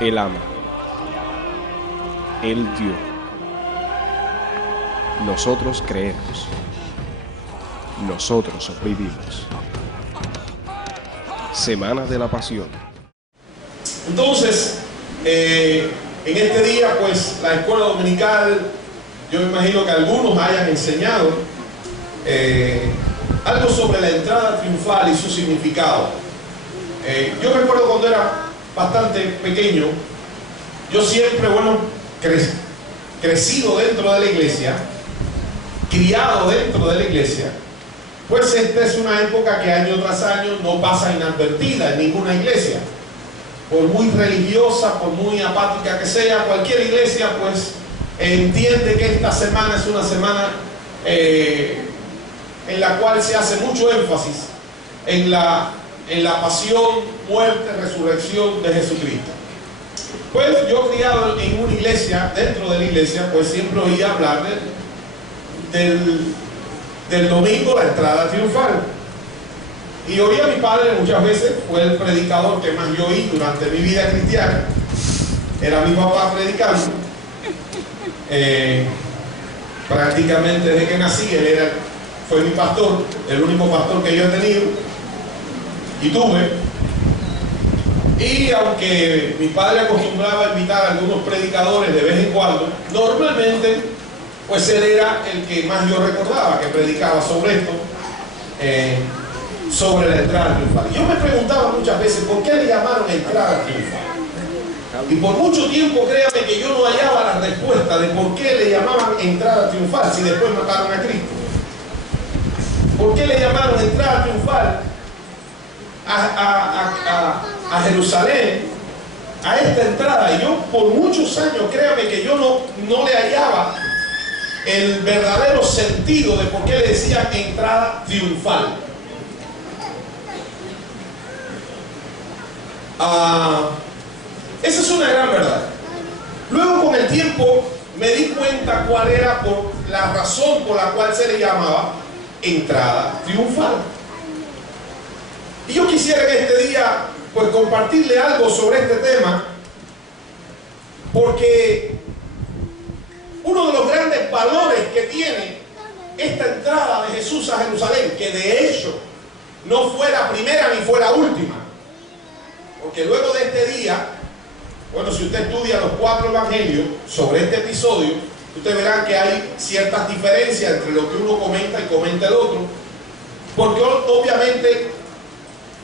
Él ama. Él dio. Nosotros creemos. Nosotros vivimos. Semana de la Pasión. Entonces, en este día, pues, la escuela dominical, yo me imagino que algunos hayan enseñado algo sobre la entrada triunfal y su significado. Yo recuerdo cuando era bastante pequeño, yo siempre, crecido dentro de la iglesia, criado dentro de la iglesia, pues esta es una época que año tras año no pasa inadvertida en ninguna iglesia. Por muy religiosa, por muy apática que sea, cualquier iglesia pues entiende que esta semana es una semana en la cual se hace mucho énfasis en la pasión, muerte, resurrección de Jesucristo. Pues yo criado en una iglesia, dentro de la iglesia, pues siempre oía hablar del domingo, la entrada triunfal. Y oí a mi padre muchas veces, fue el predicador que más yo oí durante mi vida cristiana. Era mi papá predicando. Prácticamente desde que nací, fue mi pastor, el único pastor que yo he tenido y tuve. Y aunque mi padre acostumbraba a invitar a algunos predicadores de vez en cuando, normalmente pues él era el que más yo recordaba que predicaba sobre esto, sobre la entrada triunfal. Yo me preguntaba muchas veces por qué le llamaron entrada triunfal. Y por mucho tiempo, créame que yo no hallaba la respuesta de por qué le llamaban entrada triunfal si después mataron a Cristo. ¿Por qué le llamaron entrada triunfal a Jerusalén, a esta entrada? Y yo por muchos años, créame que yo no le hallaba el verdadero sentido de por qué le decían entrada triunfal. Esa es una gran verdad. Luego con el tiempo me di cuenta cuál era la razón por la cual se le llamaba entrada triunfal. Y yo quisiera en este día pues compartirle algo sobre este tema, porque uno de los grandes valores que tiene esta entrada de Jesús a Jerusalén, que de hecho no fue la primera ni fue la última, porque luego de este día, si usted estudia los 4 evangelios sobre este episodio, usted verá que hay ciertas diferencias entre lo que uno comenta y comenta el otro, porque obviamente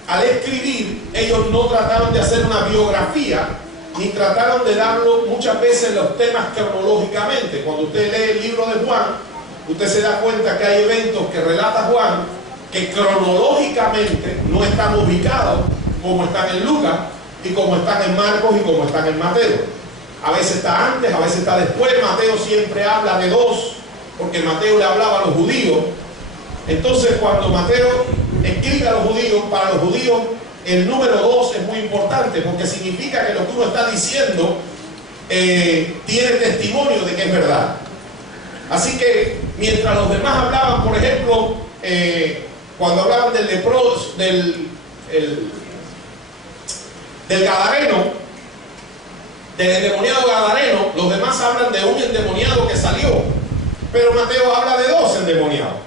al escribir ellos no trataron de hacer una biografía ni trataron de darlo muchas veces los temas cronológicamente. Cuando usted lee el libro de Juan, usted se da cuenta que hay eventos que relata Juan que cronológicamente no están ubicados como están en Lucas y como están en Marcos y como están en Mateo. A veces está antes, a veces está después. Mateo siempre habla de 2, porque Mateo le hablaba a los judíos. Entonces cuando Mateo escribe a los judíos, para los judíos el número 2 es muy importante, porque significa que lo que uno está diciendo tiene testimonio de que es verdad. Así que mientras los demás hablaban, por ejemplo, cuando hablaban del leproso, del gadareno, del endemoniado gadareno, los demás hablan de un endemoniado que salió, pero Mateo habla de 2 endemoniados.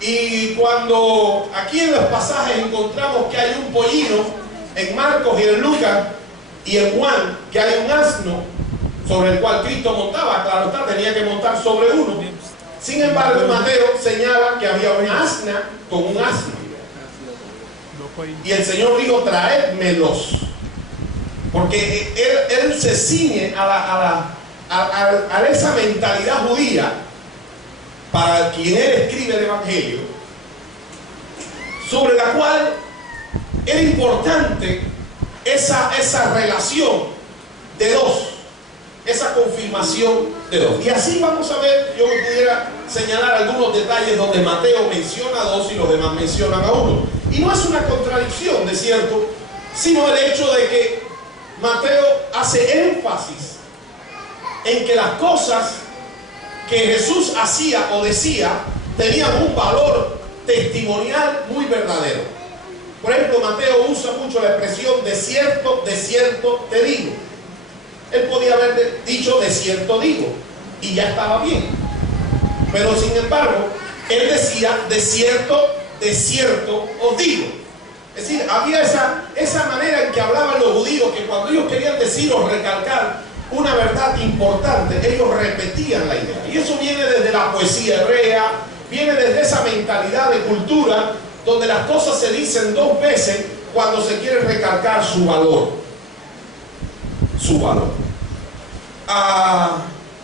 Y cuando aquí en los pasajes encontramos que hay un pollino en Marcos y en Lucas, y en Juan que hay un asno sobre el cual Cristo montaba, claro está, tenía que montar sobre uno. Sin embargo, Mateo señala que había una asna con un asno. Y el Señor dijo, traédmelos. Porque él se ciñe a esa mentalidad judía para quien él escribe el Evangelio, sobre la cual era importante esa relación de 2, esa confirmación de 2. Y así vamos a ver, yo pudiera señalar algunos detalles donde Mateo menciona a 2 y los demás mencionan a 1. Y no es una contradicción, de cierto, sino el hecho de que Mateo hace énfasis en que las cosas que Jesús hacía o decía tenían un valor testimonial muy verdadero. Por ejemplo, Mateo usa mucho la expresión de cierto te digo. Él podía haber dicho de cierto digo y ya estaba bien. Pero sin embargo, él decía de cierto os digo. Es decir, había esa manera en que hablaban los judíos, que cuando ellos querían decir o recalcar una verdad importante, ellos repetían la idea. Y eso viene desde la poesía hebrea, viene desde esa mentalidad de cultura donde las cosas se dicen dos veces cuando se quiere recalcar su valor. Su valor.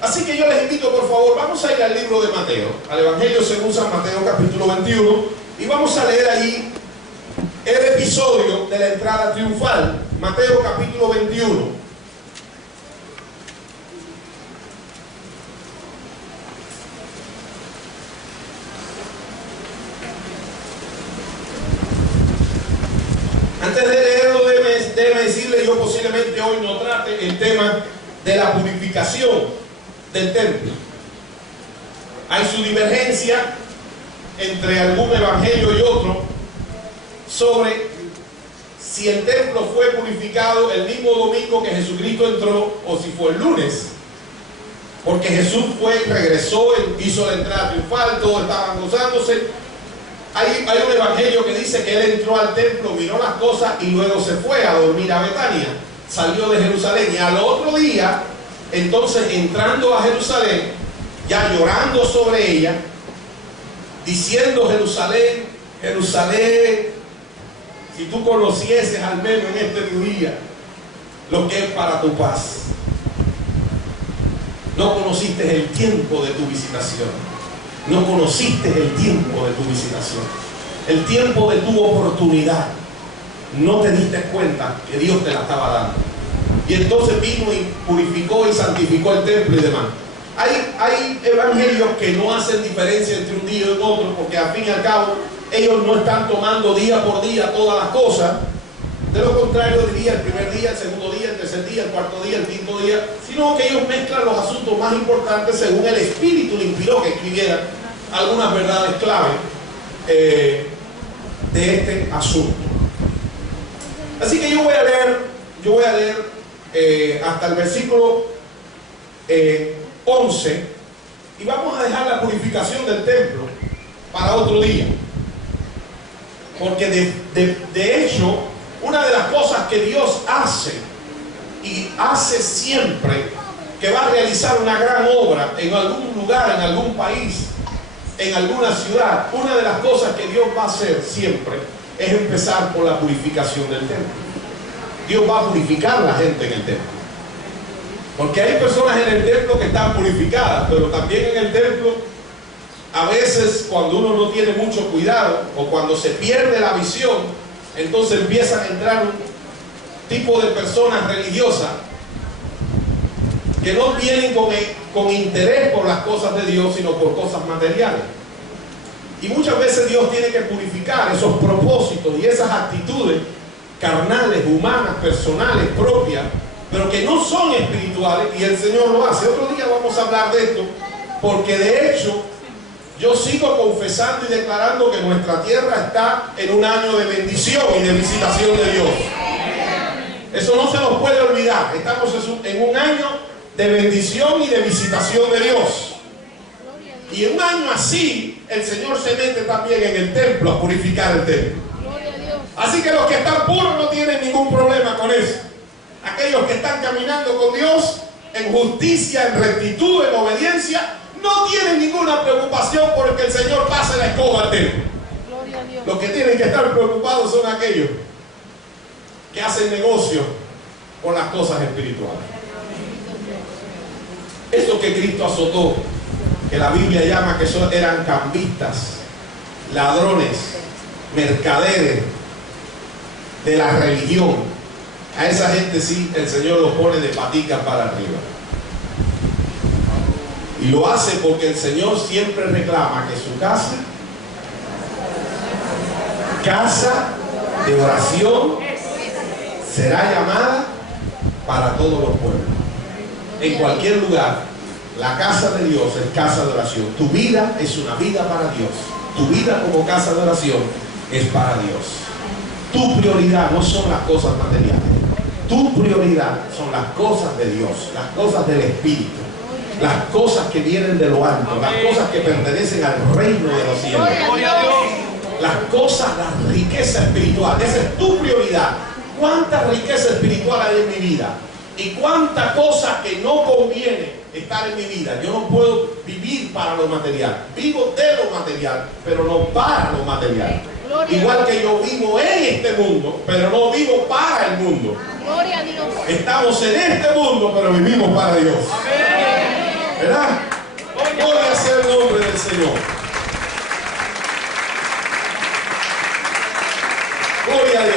Así que yo les invito, por favor, vamos a ir al libro de Mateo, al Evangelio según San Mateo, capítulo 21, y vamos a leer allí el episodio de la entrada triunfal. Mateo, capítulo 21. Antes de leerlo, déjeme decirle, yo posiblemente hoy no trate el tema de la purificación del templo. Hay su divergencia entre algún evangelio y otro sobre si el templo fue purificado el mismo domingo que Jesucristo entró o si fue el lunes. Porque Jesús regresó, hizo la entrada triunfal, todos estaban gozándose. Hay un evangelio que dice que él entró al templo, miró las cosas y luego se fue a dormir a Betania. Salió de Jerusalén y al otro día, entonces entrando a Jerusalén, ya llorando sobre ella, diciendo: Jerusalén, Jerusalén, si tú conocieses al menos en este tu día lo que es para tu paz. No conociste el tiempo de tu visitación. No conociste el tiempo de tu visitación, el tiempo de tu oportunidad. No te diste cuenta que Dios te la estaba dando. Y entonces vino y purificó y santificó el templo y demás. Hay evangelios que no hacen diferencia entre un día y otro, porque al fin y al cabo ellos no están tomando día por día todas las cosas. De lo contrario, diría el primer día, el segundo día, el tercer día, el cuarto día, el quinto día, sino que ellos mezclan los asuntos más importantes según el Espíritu le inspiró que escribieran algunas verdades clave de este asunto. Así que yo voy a leer hasta el versículo 11 y vamos a dejar la purificación del templo para otro día. Porque de hecho, una de las cosas que Dios hace y hace siempre, que va a realizar una gran obra en algún lugar, en algún país, en alguna ciudad, una de las cosas que Dios va a hacer siempre es empezar por la purificación del templo. Dios va a purificar a la gente en el templo. Porque hay personas en el templo que están purificadas, pero también en el templo, a veces cuando uno no tiene mucho cuidado o cuando se pierde la visión, entonces empiezan a entrar un tipo de personas religiosas que no vienen con interés por las cosas de Dios, sino por cosas materiales. Y muchas veces Dios tiene que purificar esos propósitos y esas actitudes carnales, humanas, personales, propias, pero que no son espirituales, y el Señor lo hace. Otro día vamos a hablar de esto, porque de hecho yo sigo confesando y declarando que nuestra tierra está en un año de bendición y de visitación de Dios. Eso no se nos puede olvidar. Estamos en un año de bendición y de visitación de Dios. Y en un año así, el Señor se mete también en el templo a purificar el templo. Así que los que están puros no tienen ningún problema con eso. Aquellos que están caminando con Dios en justicia, en rectitud, en obediencia, no tienen ninguna preocupación por el que el Señor pase la escoba al templo. Los que tienen que estar preocupados son aquellos que hacen negocio con las cosas espirituales. Estos que Cristo azotó, que la Biblia llama que eran cambistas, ladrones, mercaderes de la religión, a esa gente sí el Señor los pone de paticas para arriba. Y lo hace porque el Señor siempre reclama que su casa de oración, será llamada para todos los pueblos. En cualquier lugar, la casa de Dios es casa de oración. Tu vida es una vida para Dios. Tu vida como casa de oración es para Dios. Tu prioridad no son las cosas materiales. Tu prioridad son las cosas de Dios, las cosas del Espíritu, las cosas que vienen de lo alto, las cosas que pertenecen al reino de los cielos. Las cosas, la riqueza espiritual. Esa es tu prioridad. ¿Cuánta riqueza espiritual hay en mi vida? Y cuánta cosa que no conviene estar en mi vida. Yo no puedo vivir para lo material. Vivo de lo material, pero no para lo material. Igual que yo vivo en este mundo, pero no vivo para el mundo. Gloria a Dios. Estamos en este mundo, pero vivimos para Dios. ¿Verdad? Gloria sea el nombre del Señor. Gloria a Dios.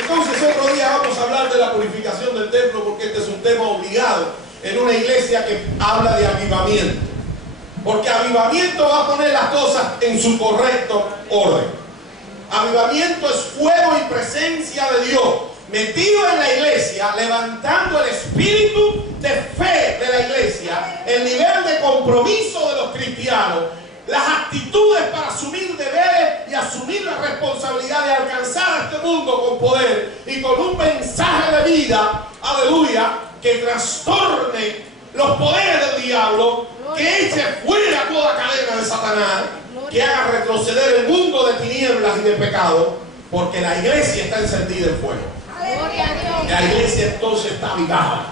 Entonces otro día vamos a hablar de la purificación del templo, porque este es un tema obligado en una iglesia que habla de avivamiento. Porque avivamiento va a poner las cosas en su correcto orden. Avivamiento es fuego y presencia de Dios metido en la iglesia, levantando el espíritu de fe de la iglesia, el nivel de compromiso de los cristianos, las actitudes para asumir deberes y asumir la responsabilidad de alcanzar a este mundo con poder y con un mensaje de vida, aleluya, que trastorne los poderes del diablo, que eche fuera toda cadena de Satanás, que haga retroceder el mundo de tinieblas y de pecado, porque la iglesia está encendida en fuego. La iglesia entonces está avivada,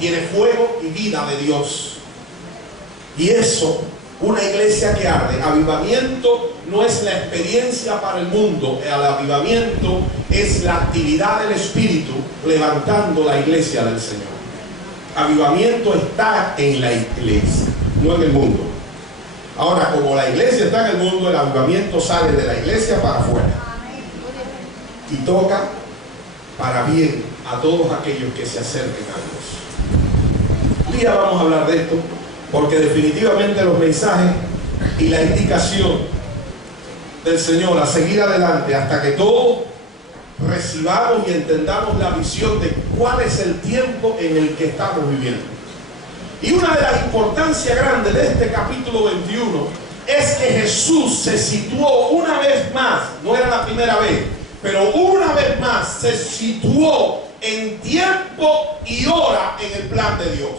tiene fuego y vida de Dios. Y eso, una iglesia que arde. Avivamiento no es la experiencia para el mundo, el avivamiento es la actividad del Espíritu levantando la iglesia del Señor. Avivamiento está en la iglesia, no en el mundo. Ahora, como la iglesia está en el mundo, el avivamiento sale de la iglesia para afuera y toca para bien a todos aquellos que se acerquen a Dios. Un día vamos a hablar de esto, porque definitivamente los mensajes y la indicación del Señor a seguir adelante hasta que todos recibamos y entendamos la visión de cuál es el tiempo en el que estamos viviendo. Y una de las importancias grandes de este capítulo 21 es que Jesús se situó una vez más, no era la primera vez, pero una vez más se situó en tiempo y hora en el plan de Dios.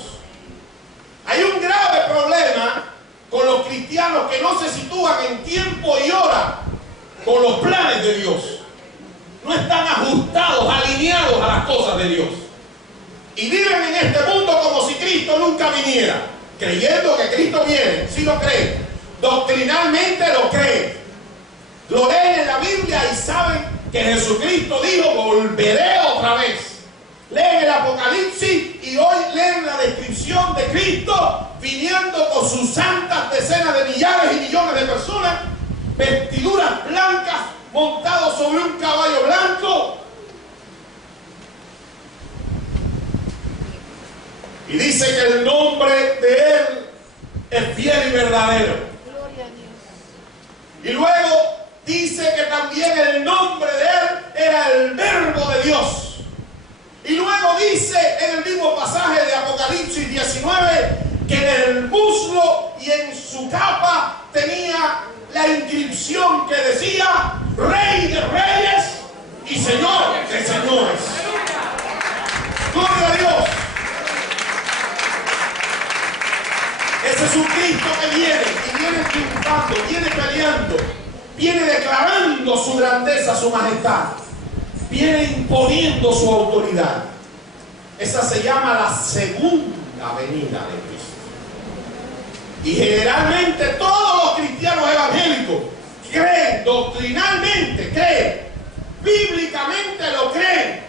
Hay un grave problema con los cristianos que no se sitúan en tiempo y hora con los planes de Dios. No están ajustados, alineados a las cosas de Dios. Y viven en este mundo como si Cristo nunca viniera, creyendo que Cristo viene. Sí lo creen, doctrinalmente lo creen, lo leen en la Biblia y saben que Jesucristo dijo: volveré otra vez. Leen el Apocalipsis y hoy leen la descripción de Cristo viniendo con sus santas decenas de millares y millones de personas, vestiduras blancas, montados sobre un caballo blanco. Y dice que el nombre de Él es fiel y verdadero. Gloria a Dios. Y luego dice que también el nombre de Él era el Verbo de Dios. Y luego dice en el mismo pasaje de Apocalipsis 19 que en el muslo y en su capa tenía la inscripción que decía: Rey de Reyes y Señor de Señores. Gloria a Dios. Ese es un Cristo que viene y viene triunfando, viene peleando, viene declarando su grandeza, su majestad, viene imponiendo su autoridad. Esa se llama la segunda venida de Cristo. Y generalmente todos los cristianos evangélicos creen, doctrinalmente creen, bíblicamente lo creen,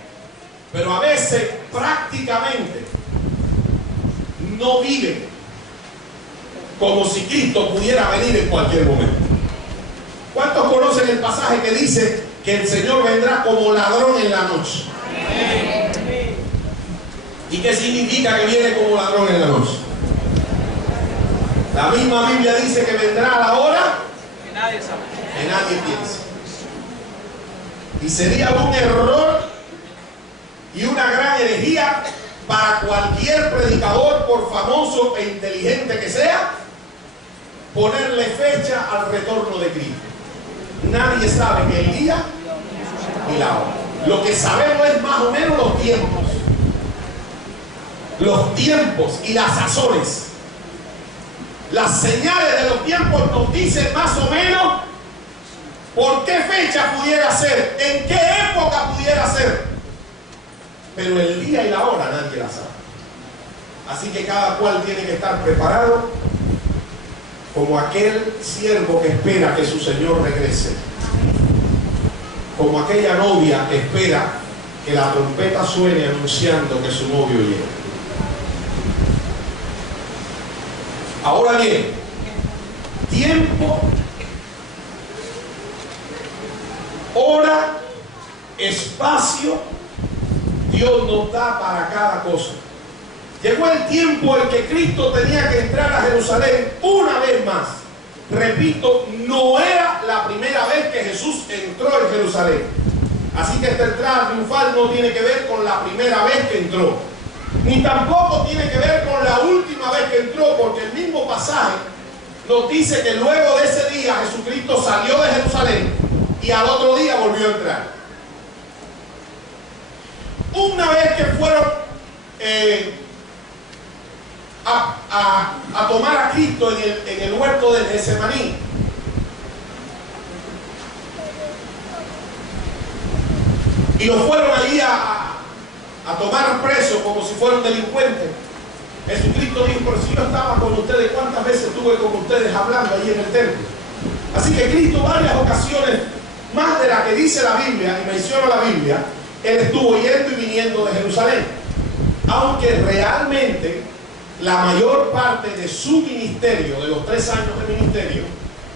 pero a veces prácticamente no viven como si Cristo pudiera venir en cualquier momento. ¿Cuántos conocen el pasaje que dice que el Señor vendrá como ladrón en la noche? ¿Y qué significa que viene como ladrón en la noche? La misma Biblia dice que vendrá a la hora que nadie sabe, que nadie piensa. Y sería un error y una gran herejía para cualquier predicador, por famoso e inteligente que sea, ponerle fecha al retorno de Cristo. Nadie sabe ni el día y la hora. Lo que sabemos es más o menos los tiempos. Los tiempos y las sazones. Las señales de los tiempos nos dicen más o menos por qué fecha pudiera ser, en qué época pudiera ser. Pero el día y la hora nadie la sabe. Así que cada cual tiene que estar preparado como aquel siervo que espera que su Señor regrese. Como aquella novia que espera que la trompeta suene anunciando que su novio llega. Ahora bien, tiempo, hora, espacio, Dios nos da para cada cosa. Llegó el tiempo en que Cristo tenía que entrar a Jerusalén una vez más. Repito, no era la primera vez que Jesús entró en Jerusalén. Así que esta entrada triunfal no tiene que ver con la primera vez que entró. Ni tampoco tiene que ver con la última vez que entró, porque el mismo pasaje nos dice que luego de ese día Jesucristo salió de Jerusalén y al otro día volvió a entrar. Una vez que fueron a tomar a Cristo en el huerto de Getsemaní, y lo fueron allí a tomar preso como si fuera un delincuente, Jesucristo dijo: pero si yo estaba con ustedes, ¿cuántas veces estuve con ustedes hablando allí en el templo? Así que Cristo, varias ocasiones, más de la que dice la Biblia y menciona la Biblia, Él estuvo yendo y viniendo de Jerusalén. Aunque realmente la mayor parte de su ministerio, de los 3 años de ministerio,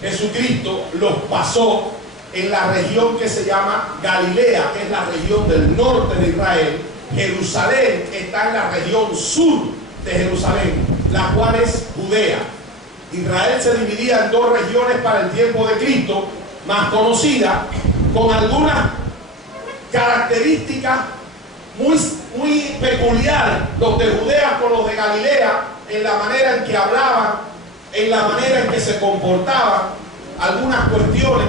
Jesucristo los pasó en la región que se llama Galilea, que es la región del norte de Israel. Jerusalén está en la región sur de Jerusalén, la cual es Judea. Israel se dividía en 2 regiones para el tiempo de Cristo, más conocidas, con algunas características muy peculiares, los de Judea con los de Galilea, en la manera en que hablaban, en la manera en que se comportaban, algunas cuestiones.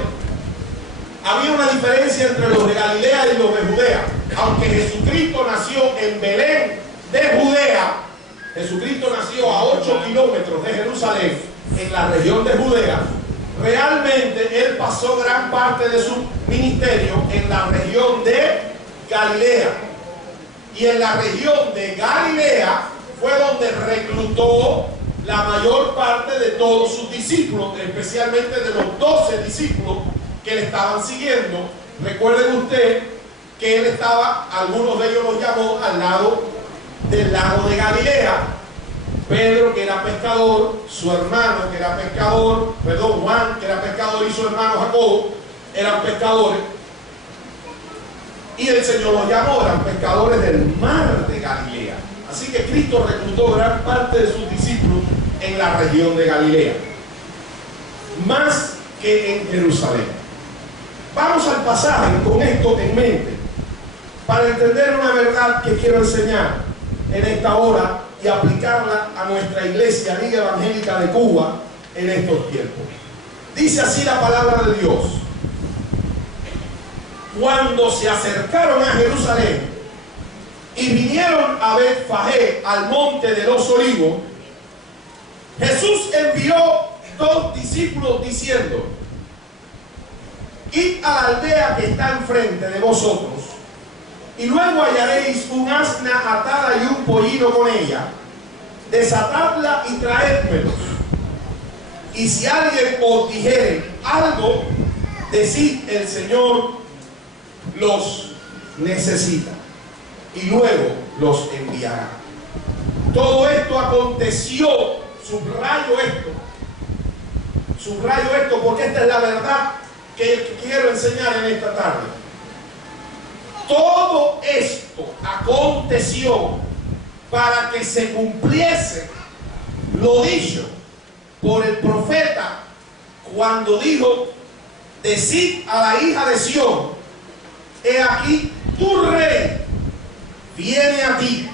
Había una diferencia entre los de Galilea y los de Judea. Aunque Jesucristo nació en Belén de Judea, Jesucristo nació a 8 kilómetros de Jerusalén, en la región de Judea. Realmente Él pasó gran parte de su ministerio en la región de Galilea. Y en la región de Galilea fue donde reclutó la mayor parte de todos sus discípulos, especialmente de los 12 discípulos que le estaban siguiendo. Recuerden ustedes que Él estaba, algunos de ellos los llamó al lado del lago de Galilea. Pedro, que era pescador, su hermano, que era pescador, Juan, que era pescador, y su hermano Jacobo eran pescadores. Y el Señor los llamó, eran pescadores del mar de Galilea. Así que Cristo reclutó gran parte de sus discípulos en la región de Galilea, más que en Jerusalén. Vamos al pasaje con esto en mente, para entender una verdad que quiero enseñar en esta hora y aplicarla a nuestra iglesia, Liga Evangélica de Cuba, en estos tiempos. Dice así la palabra de Dios: cuando se acercaron a Jerusalén y vinieron a Betfagé, al monte de los Olivos, Jesús envió 2 discípulos diciendo: id a la aldea que está enfrente de vosotros, y luego hallaréis un asna atada y un pollino con ella. Desatadla y traédmelos. Y si alguien os dijere algo, decid: el Señor los necesita, y luego los enviará. Todo esto aconteció, subrayo esto porque esta es la verdad que quiero enseñar en esta tarde. Todo esto aconteció para que se cumpliese lo dicho por el profeta cuando dijo: decid a la hija de Sión, he aquí tu rey viene a ti,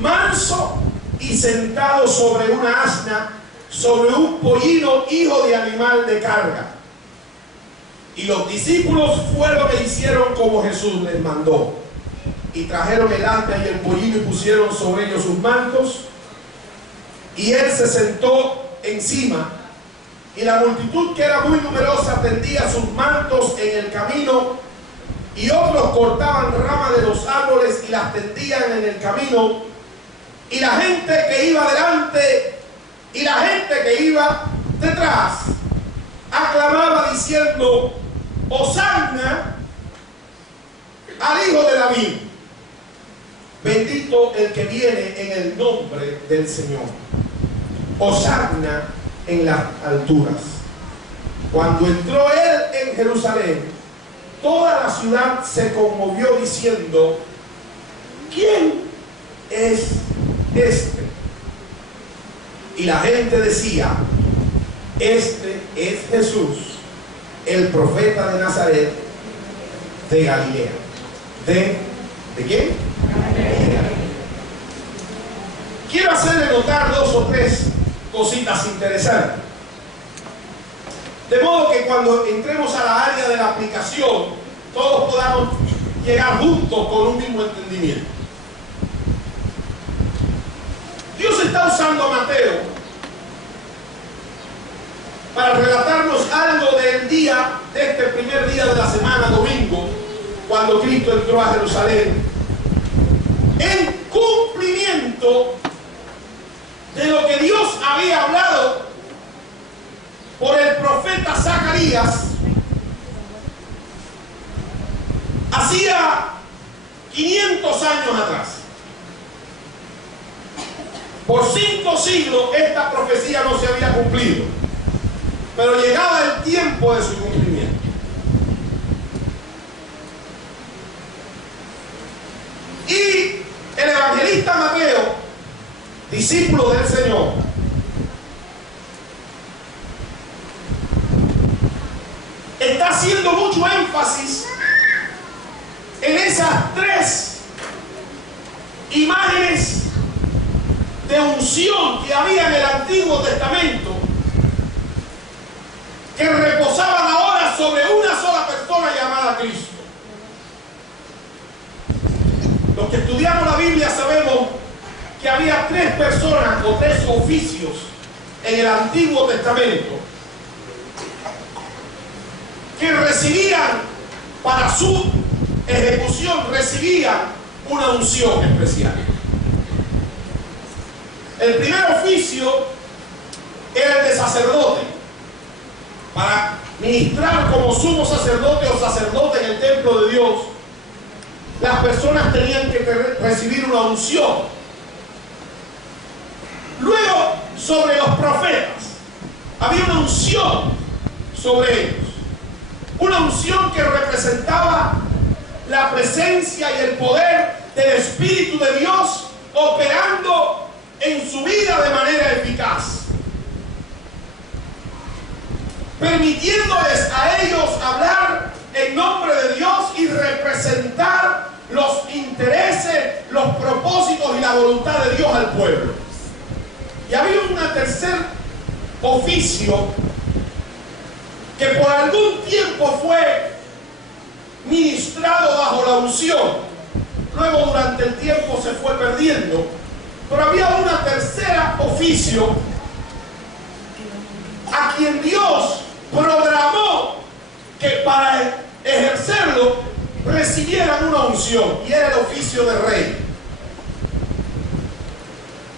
manso y sentado sobre una asna, sobre un pollino, hijo de animal de carga. Y los discípulos fueron e hicieron como Jesús les mandó. Y trajeron el asna y el pollino y pusieron sobre ellos sus mantos. Y él se sentó encima. Y la multitud, que era muy numerosa, tendía sus mantos en el camino. Y otros cortaban ramas de los árboles y las tendían en el camino. Y la gente que iba delante y la gente que iba detrás aclamaba diciendo: Hosanna al Hijo de David. Bendito el que viene en el nombre del Señor. Hosanna en las alturas. Cuando entró él en Jerusalén, toda la ciudad se conmovió diciendo: ¿quién es este? Y la gente decía: este es Jesús, el profeta de Nazaret de Galilea. ¿De quién? Quiero hacerle notar dos o tres cositas interesantes. De modo que cuando entremos a la área de la aplicación, todos podamos llegar juntos con un mismo entendimiento. Dios está usando a Mateo para relatarnos algo del día, de este primer día de la semana, domingo, cuando Cristo entró a Jerusalén, en cumplimiento de lo que Dios había hablado por el profeta Zacarías hacía 500 años atrás. Por 5 siglos esta profecía no se había cumplido, pero llegaba el tiempo de su cumplimiento. Y el evangelista Mateo, discípulo del Señor, está haciendo mucho énfasis en esas 3 imágenes de unción que había en el Antiguo Testamento, que reposaban ahora sobre una sola persona llamada Cristo. Los que estudiamos la Biblia sabemos que había 3 personas o 3 oficios en el Antiguo Testamento que recibían, para su ejecución, recibían una unción especial. El primer oficio era el de sacerdote. Para ministrar como sumo sacerdote o sacerdote en el templo de Dios, las personas tenían que recibir una unción. Luego, sobre los profetas, había una unción sobre ellos. Una unción que representaba la presencia y el poder del Espíritu de Dios operando en su vida de manera eficaz, permitiéndoles a ellos hablar en nombre de Dios y representar los intereses, los propósitos y la voluntad de Dios al pueblo. Y había un tercer oficio que por algún tiempo fue ministrado bajo la unción. Luego durante el tiempo se fue perdiendo. Pero había una tercera oficio a quien Dios programó que para ejercerlo recibieran una unción, y era el oficio de rey.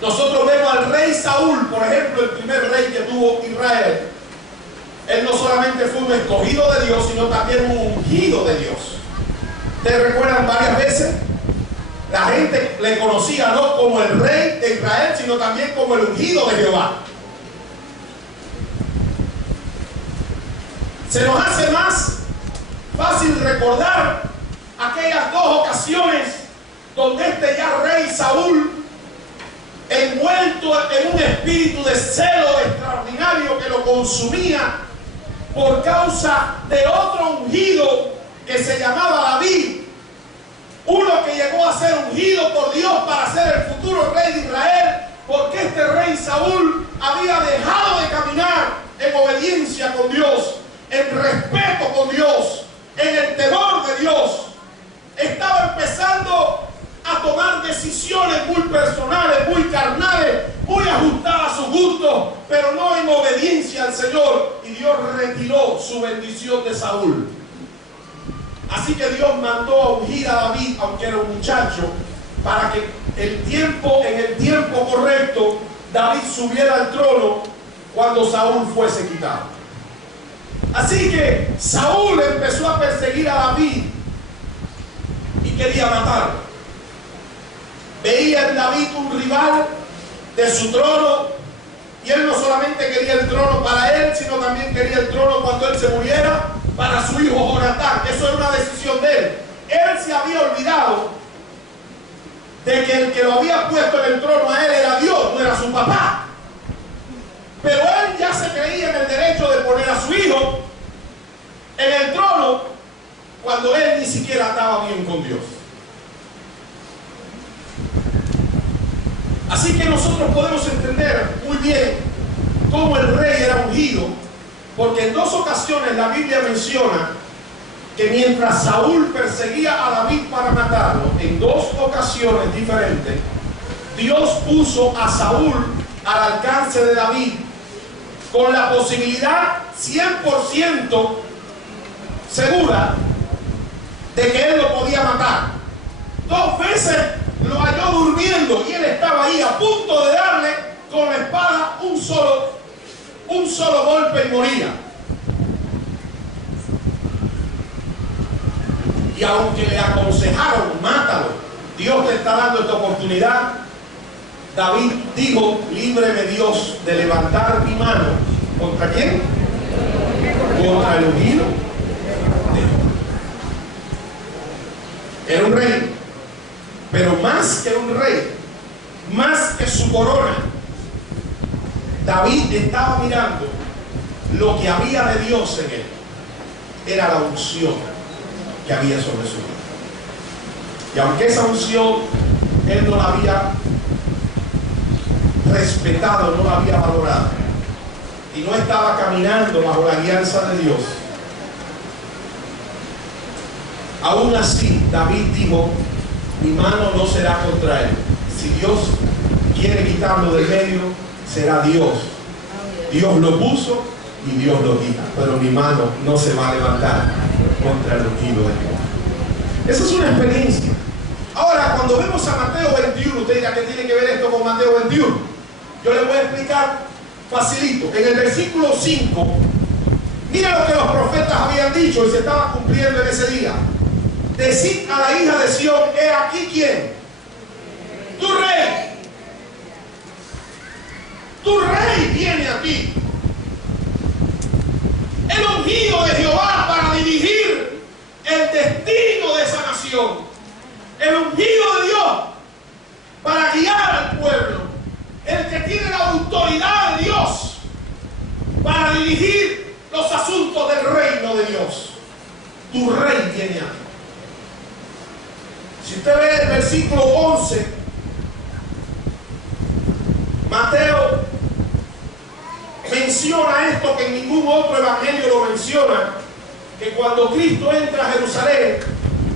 Nosotros vemos al rey Saúl, por ejemplo, el primer rey que tuvo Israel. Él no solamente fue un escogido de Dios, sino también un ungido de Dios. ¿Ustedes recuerdan varias veces? La gente le conocía no como el rey de Israel, sino también como el ungido de Jehová. Se nos hace más fácil recordar aquellas 2 ocasiones donde este ya rey Saúl, envuelto en un espíritu de celo extraordinario que lo consumía por causa de otro ungido que se llamaba David, uno que llegó a ser ungido por Dios para ser el futuro rey de Israel, porque este rey Saúl había dejado de caminar en obediencia con Dios. en respeto con Dios, en el temor de Dios, estaba empezando a tomar decisiones muy personales, muy carnales, muy ajustadas a su gusto, pero no en obediencia al Señor, y Dios retiró su bendición de Saúl. Así que Dios mandó a ungir a David, aunque era un muchacho, para que en el tiempo correcto David subiera al trono cuando Saúl fuese quitado. Así que Saúl empezó a perseguir a David y quería matarlo. Veía en David un rival de su trono, y él no solamente quería el trono para él, sino también quería el trono cuando él se muriera para su hijo Jonatán. Eso era una decisión de él. Él se había olvidado de que el que lo había puesto en el trono a él era Dios, no era su papá. Pero él ya se creía en el derecho de poner a su hijo en el trono cuando él ni siquiera estaba bien con Dios. Así que nosotros podemos entender muy bien cómo el rey era ungido, porque en 2 ocasiones la Biblia menciona que mientras Saúl perseguía a David para matarlo, en 2 ocasiones diferentes, Dios puso a Saúl al alcance de David con la posibilidad 100% segura de que él lo podía matar. 2 veces lo halló durmiendo y él estaba ahí a punto de darle con la espada un solo golpe y moría. Y aunque le aconsejaron, mátalo, Dios te está dando esta oportunidad, David dijo: líbreme Dios de levantar mi mano. ¿Contra quién? Contra el ungido. Era un rey, pero más que un rey, más que su corona, David estaba mirando lo que había de Dios en él. Era la unción que había sobre su vida. Y aunque esa unción él no la había respetado, no la había valorado, y no estaba caminando bajo la alianza de Dios, aún así David dijo: mi mano no será contra él. Si Dios quiere quitarlo del medio, será Dios. Dios lo puso y Dios lo quita, pero mi mano no se va a levantar contra el ungido de Dios. Esa es una experiencia. Ahora, cuando vemos a Mateo 21, usted dirá: ¿qué tiene que ver esto con Mateo 21? Yo le voy a explicar facilito. En el versículo 5, mira lo que los profetas habían dicho y se estaba cumpliendo en ese día. Decid a la hija de Sión: he aquí quién, tu rey. Tu rey viene a ti. El ungido de Jehová para dirigir el destino de esa nación. El ungido de Dios para guiar al pueblo. El que tiene la autoridad de Dios para dirigir los asuntos del reino de Dios. Tu rey viene a ti. Si usted ve el versículo 11, Mateo menciona esto que en ningún otro evangelio lo menciona, que cuando Cristo entra a Jerusalén,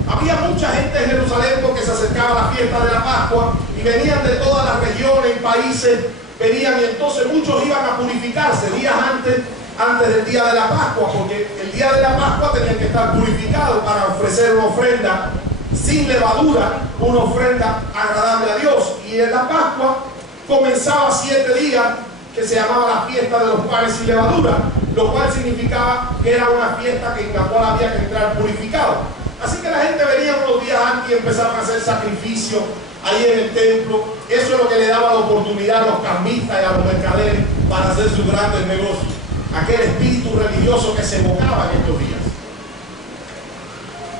había mucha gente en Jerusalén porque se acercaba la fiesta de la Pascua y venían de todas las regiones y países, venían, y entonces muchos iban a purificarse días antes del día de la Pascua, porque el día de la Pascua tenían que estar purificados para ofrecer una ofrenda sin levadura, una ofrenda agradable a Dios. Y en la Pascua comenzaba 7 días que se llamaba la fiesta de los panes sin levadura, lo cual significaba que era una fiesta en la cual había que entrar purificado. Así que la gente venía unos días antes y empezaban a hacer sacrificios ahí en el templo. Eso es lo que le daba la oportunidad a los cambistas y a los mercaderes para hacer sus grandes negocios. Aquel espíritu religioso que se evocaba en estos días.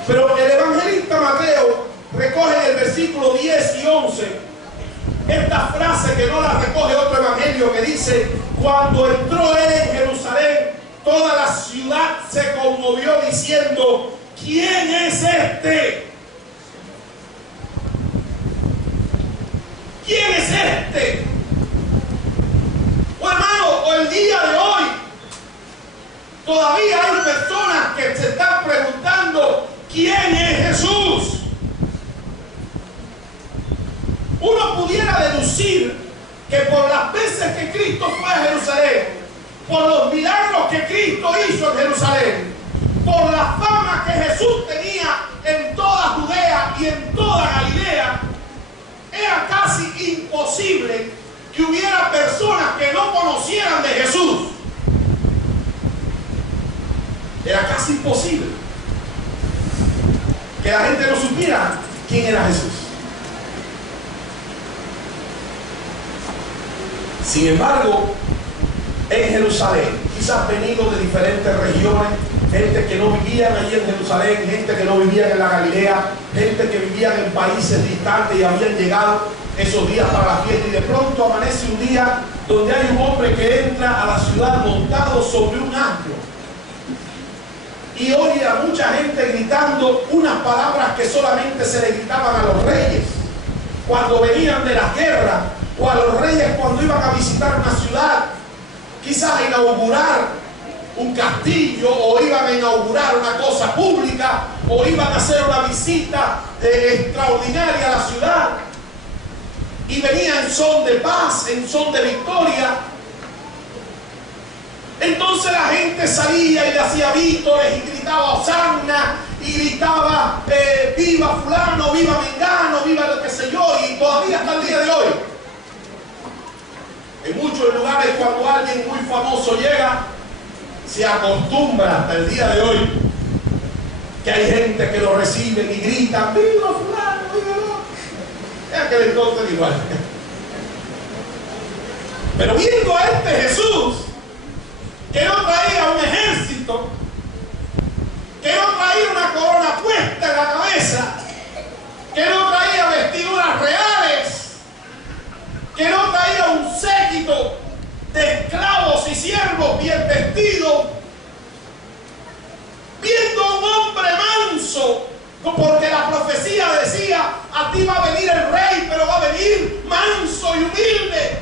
Pero el evangelista Mateo recoge en el versículo 10 y 11 esta frase que no la recoge otro evangelio, que dice: cuando entró él en Jerusalén, toda la ciudad se conmovió diciendo: ¿quién es este? ¿Quién es este? O hermano, o el día de hoy todavía hay uno pudiera deducir que por las veces que Cristo fue a Jerusalén, por los milagros que Cristo hizo en Jerusalén, por la fama que Jesús tenía en toda Judea y en toda Galilea, era casi imposible que hubiera personas que no conocieran de Jesús. Era casi imposible que la gente no supiera quién era Jesús. Sin embargo, en Jerusalén, quizás venidos de diferentes regiones, gente que no vivían allí en Jerusalén, gente que no vivían en la Galilea, gente que vivían en países distantes y habían llegado esos días para la fiesta, y de pronto amanece un día donde hay un hombre que entra a la ciudad montado sobre un asno y oye a mucha gente gritando unas palabras que solamente se le gritaban a los reyes cuando venían de la guerra, o a los reyes cuando iban a visitar una ciudad, quizás a inaugurar un castillo, o iban a inaugurar una cosa pública, o iban a hacer una visita extraordinaria a la ciudad, y venía en son de paz, en son de victoria. Entonces la gente salía y le hacía vítores y gritaba hosanna, y gritaba viva fulano, viva mengano, viva lo que sé yo, y todavía hasta el día de hoy en muchos lugares, cuando alguien muy famoso llega, se acostumbra hasta el día de hoy que hay gente que lo reciben y gritan viva fulano, viva lo. En aquel entonces igual. Pero viendo a este Jesús, que no traía un ejército, que no traía una corona puesta en la cabeza, que no traía vestiduras reales, que no traía un séquito de esclavos y siervos bien vestidos, viendo a un hombre manso, porque la profecía decía, a ti va a venir el rey, pero va a venir manso y humilde,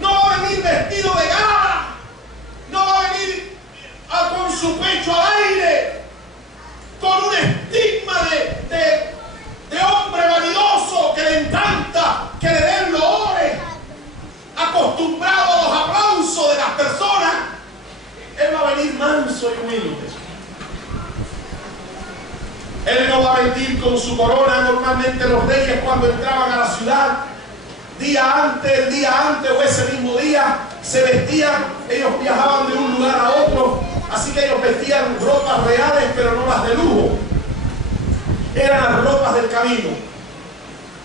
no va a venir vestido de gala, no va a venir con su pecho al aire, con un estigma de hombre vanidoso que le encanta que le den loores, acostumbrado a los aplausos de las personas. Él va a venir manso y humilde. Él no va a venir con su corona. Normalmente los reyes, cuando entraban a la ciudad, el día antes o ese mismo día, se vestían. Ellos viajaban de un lugar a otro, así que ellos vestían ropas reales, pero no las de lujo. Eran las ropas del camino.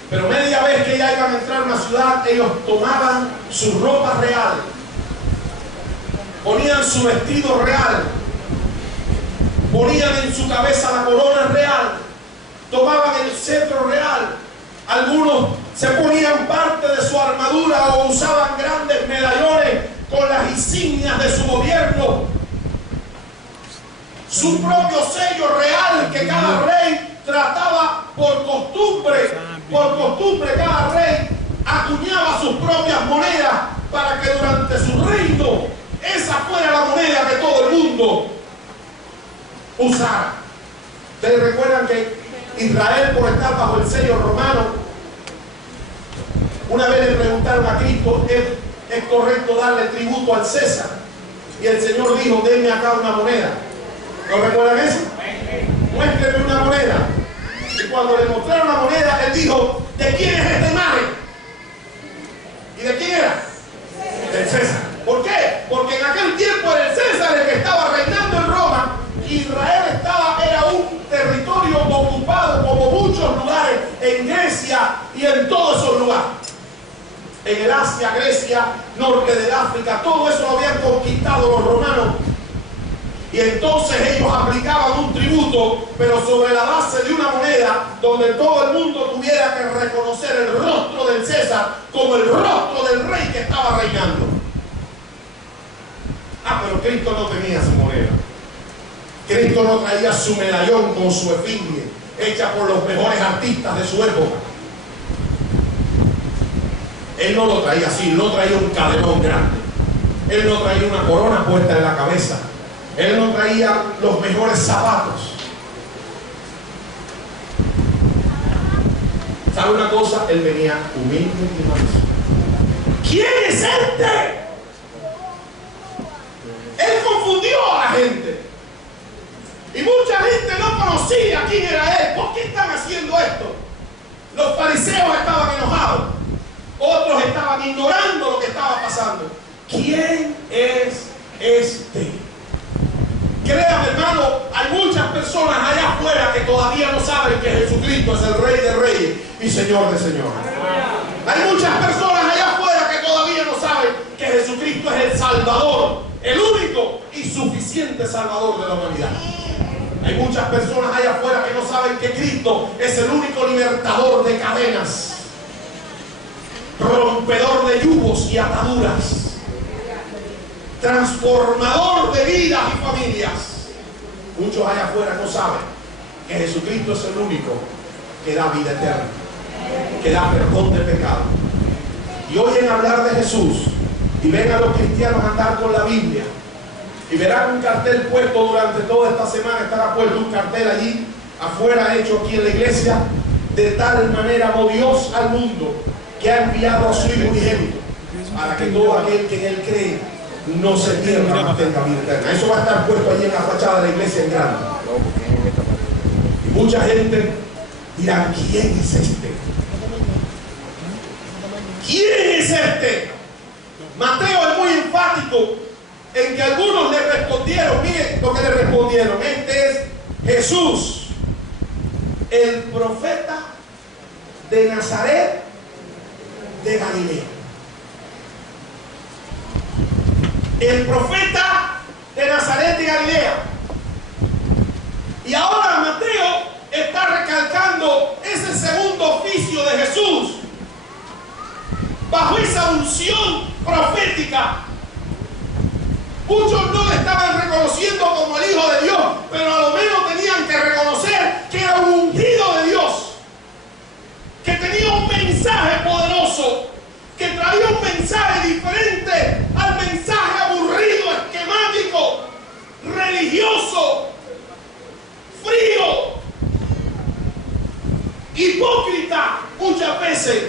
Pero media vez que ya iban a entrar a una ciudad, ellos tomaban sus ropas reales, ponían su vestido real, ponían en su cabeza la corona real, tomaban el cetro real. Algunos se ponían parte de su armadura o usaban grandes medallones con las insignias de su gobierno, su propio sello real que cada rey trataba por costumbre cada rey acuñaba sus propias monedas para que durante su reino esa fuera la moneda que todo el mundo usara. Ustedes recuerdan que Israel, por estar bajo el sello romano, una vez le preguntaron a Cristo, ¿es correcto darle tributo al César? Y el Señor dijo, denme acá una moneda. ¿No recuerdan eso? Muéstrenme una moneda. Y cuando le mostraron la moneda, él dijo, ¿de quién es este mare? ¿Y de quién era? Del César. ¿Por qué? Porque en aquel tiempo era el César el que estaba reinando en Roma. Israel era un territorio ocupado, como muchos lugares en Grecia y en todos esos lugares. En el Asia, Grecia, norte del África, todo eso lo habían conquistado los romanos. Y entonces ellos aplicaban un tributo, pero sobre la base de una moneda donde todo el mundo tuviera que reconocer el rostro del César como el rostro del rey que estaba reinando. Pero Cristo no tenía su moneda. Cristo no traía su medallón con su efigie, hecha por los mejores artistas de su época. Él no lo traía así, no traía un cadenón grande. Él no traía una corona puesta en la cabeza. Él no traía los mejores zapatos. ¿Sabe una cosa? Él venía humilde y manso. ¿Quién es este? Él confundió a la gente. Y mucha gente no conocía quién era él. ¿Por qué están haciendo esto? Los fariseos estaban enojados. Otros estaban ignorando lo que estaba pasando. ¿Quién es este? Créame, hermano, hay muchas personas allá afuera que todavía no saben que Jesucristo es el Rey de Reyes y Señor de Señores. Hay muchas personas allá afuera que todavía no saben que Jesucristo es el Salvador, el único y suficiente Salvador de la humanidad. Hay muchas personas allá afuera que no saben que Cristo es el único libertador de cadenas, rompedor de yugos y ataduras, transformador de vidas y familias. Muchos allá afuera no saben que Jesucristo es el único que da vida eterna, que da perdón de pecado. Y oyen hablar de Jesús y ven a los cristianos andar con la Biblia y verán un cartel puesto durante toda esta semana. Estará puesto un cartel allí afuera, hecho aquí en la iglesia: de tal manera amó Dios al mundo que ha enviado a su Hijo unigénito, para que todo aquel que en él cree no se pierda, mas tenga vida eterna. Eso va a estar puesto allí en la fachada de la iglesia en grande. Y mucha gente dirá: ¿quién es este? ¿Quién es este? Mateo es muy enfático en que algunos le respondieron. Miren lo que le respondieron: este es Jesús, el profeta de Nazaret de Galilea. El profeta de Nazaret de Galilea. Y ahora Mateo está recalcando ese segundo oficio de Jesús bajo esa unción profética. Muchos no le estaban reconociendo como el Hijo de Dios, pero a lo menos tenían que reconocer que era un ungido de Dios, que tenía un mensaje poderoso, que traía un mensaje diferente al mensaje aburrido, esquemático, religioso, frío, hipócrita muchas veces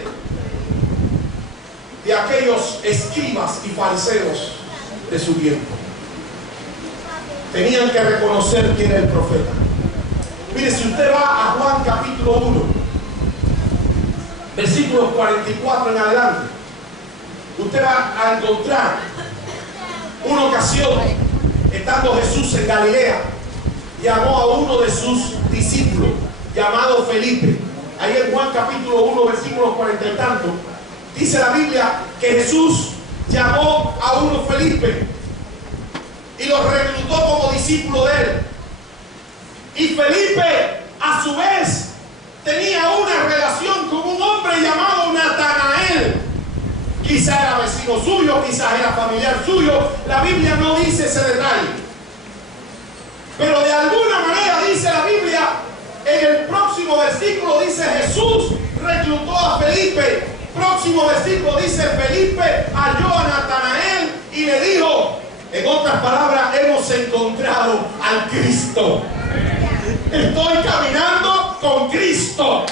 de aquellos escribas y fariseos de su tiempo. Tenían que reconocer quién era el profeta. Mire, si usted va a Juan capítulo 1, versículos 44 en adelante, usted va a encontrar una ocasión, estando Jesús en Galilea, llamó a uno de sus discípulos, llamado Felipe. Ahí en Juan capítulo 1, versículos 40 y tanto, dice la Biblia que Jesús llamó a uno Felipe y lo reclutó como discípulo de él. Y Felipe, a su vez, tenía una relación con un hombre llamado Natanael. Quizá era vecino suyo, quizás era familiar suyo. La Biblia no dice ese detalle, pero de alguna manera dice la Biblia, en el próximo versículo dice: Jesús reclutó a Felipe. Próximo versículo dice: Felipe halló a Natanael y le dijo, en otras palabras, hemos encontrado al Cristo. Estoy caminando con Cristo.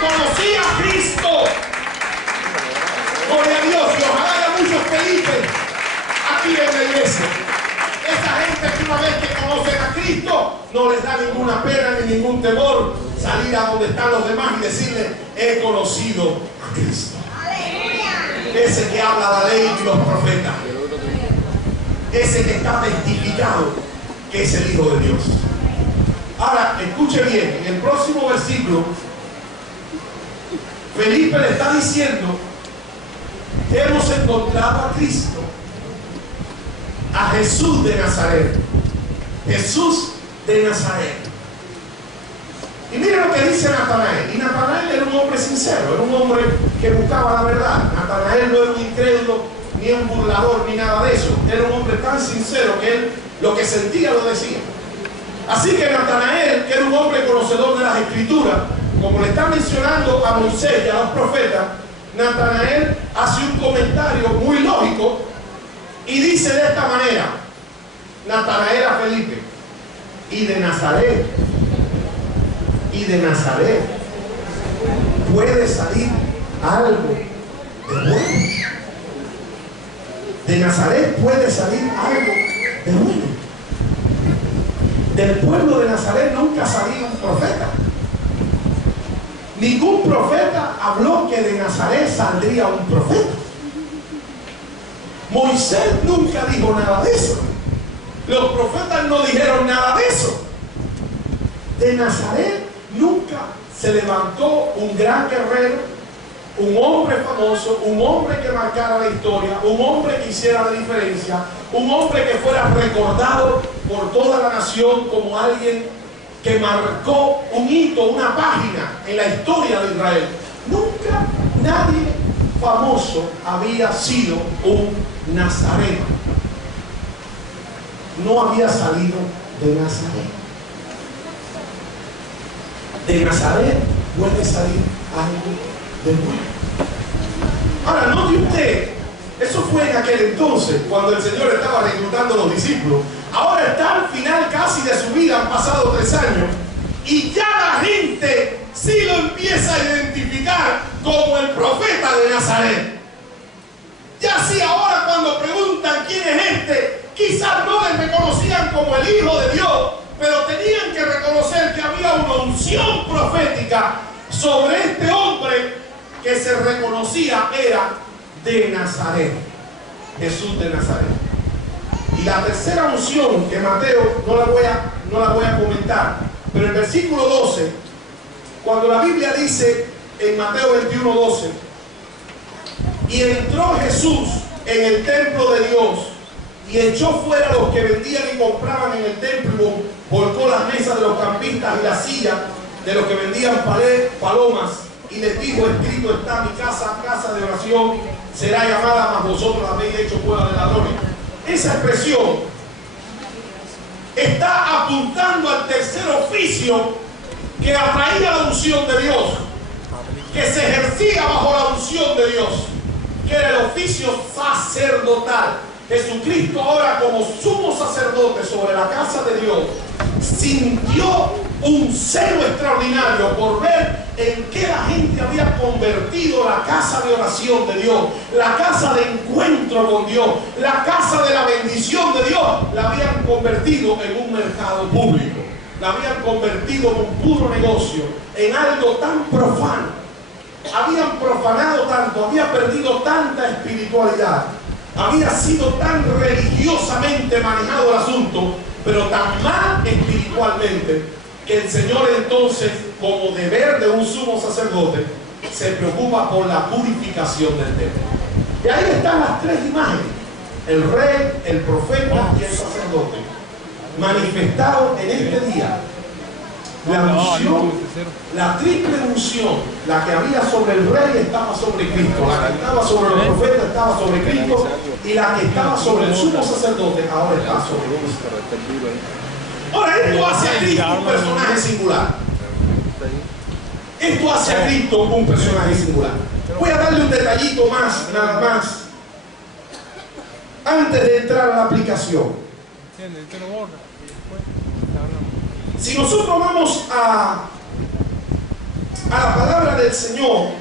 Conocí a Cristo. Gloria a Dios. Y ojalá haya muchos Felipe aquí en la iglesia. Esa gente que una vez que conocen a Cristo, no les da ninguna pena ni ningún temor salir a donde están los demás y decirle: he conocido a Cristo. Ese que habla la ley y los profetas. Ese que está testificado que es el Hijo de Dios. Ahora, escuche bien, en el próximo versículo, Felipe le está diciendo que hemos encontrado a Cristo, a Jesús de Nazaret. Jesús de Nazaret. Y miren lo que dice Natanael. Y Natanael era un hombre sincero, era un hombre que buscaba la verdad. Natanael no era un incrédulo, ni un burlador, ni nada de eso. Era un hombre tan sincero que él lo que sentía lo decía. Así que Natanael, que era un hombre conocedor de las Escrituras, como le está mencionando a Moisés y a los profetas, Natanael hace un comentario muy lógico y dice de esta manera: Natanael a Felipe, y de Nazaret, puede salir algo de bueno. De Nazaret puede salir algo de bueno. Del pueblo de Nazaret nunca ha salido un profeta. Ningún profeta habló que de Nazaret saldría un profeta. Moisés nunca dijo nada de eso. Los profetas no dijeron nada de eso. De Nazaret nunca se levantó un gran guerrero, un hombre famoso, un hombre que marcara la historia, un hombre que hiciera la diferencia, un hombre que fuera recordado por toda la nación como alguien que marcó un hito, una página en la historia de Israel. Nunca nadie famoso había sido un nazareno. No había salido de Nazaret. De Nazaret puede salir algo de bueno. Ahora, note usted, eso fue en aquel entonces, cuando el Señor estaba reclutando a los discípulos. Ahora está al final casi de su vida, han pasado 3 años, y ya la gente sí lo empieza a identificar como el profeta de Nazaret. Ya sí, ahora cuando preguntan quién es este, quizás no le reconocían como el Hijo de Dios, pero tenían que reconocer que había una unción profética sobre este hombre que se reconocía era de Nazaret, Jesús de Nazaret. Y la tercera unción que Mateo no la voy a comentar, pero el versículo 12, cuando la Biblia dice en Mateo 21:12, y entró Jesús en el templo de Dios y echó fuera a los que vendían y compraban en el templo y volcó las mesas de los campistas y las sillas de los que vendían palomas, y les dijo: escrito está, mi casa, casa de oración será llamada, mas vosotros la habéis hecho cueva de ladrones. Esa expresión está apuntando al tercer oficio que atraía la unción de Dios, que se ejercía bajo la unción de Dios, que era el oficio sacerdotal. Jesucristo ahora, como sumo sacerdote sobre la casa de Dios, sintió un celo extraordinario por ver en qué la gente había convertido la casa de oración de Dios, la casa de encuentro con Dios, la casa de la bendición de Dios. La habían convertido en un mercado público, la habían convertido en un puro negocio, en algo tan profano. Habían profanado tanto, había perdido tanta espiritualidad, había sido tan religiosamente manejado el asunto, pero tan mal espiritualmente, que el Señor entonces, como deber de un sumo sacerdote, se preocupa por la purificación del templo. Y ahí están las 3 imágenes: el rey, el profeta y el sacerdote, manifestados en este día. La unción, la triple unción, la que había sobre el rey estaba sobre Cristo, la que estaba sobre los profetas estaba sobre Cristo, y la que estaba sobre el sumo sacerdote ahora está sobre Cristo. Ahora, esto hace a Cristo un personaje singular. Esto hace a Cristo un personaje singular. Voy a darle un detallito más, nada más, antes de entrar a la aplicación. Si nosotros vamos a la palabra del Señor,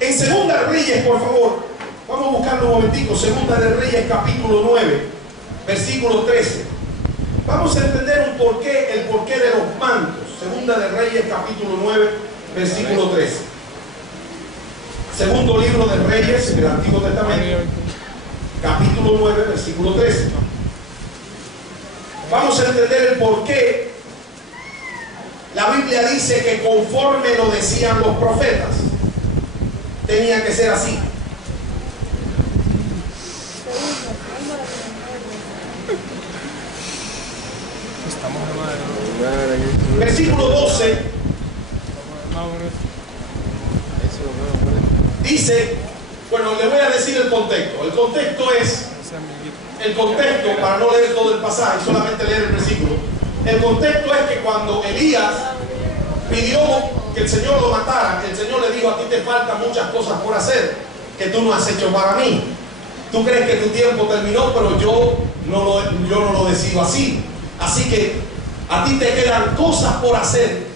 en Segunda de Reyes, por favor, vamos a buscarlo un momentico. Segunda de Reyes, capítulo 9, versículo 13. Vamos a entender el porqué de los mantos. Segunda de Reyes, capítulo 9, versículo 13. Segundo libro de Reyes, en el Antiguo Testamento, capítulo 9, versículo 13. Vamos a entender el porqué. La Biblia dice que conforme lo decían los profetas, tenía que ser así. Versículo 12 dice, bueno, le voy a decir el contexto. El contexto, para no leer todo el pasaje, solamente leer el versículo. El contexto es que cuando Elías pidió que el Señor lo matara, el Señor le dijo: a ti te faltan muchas cosas por hacer que tú no has hecho para mí. Tú crees que tu tiempo terminó, pero yo no lo decido así. Así que a ti te quedan cosas por hacer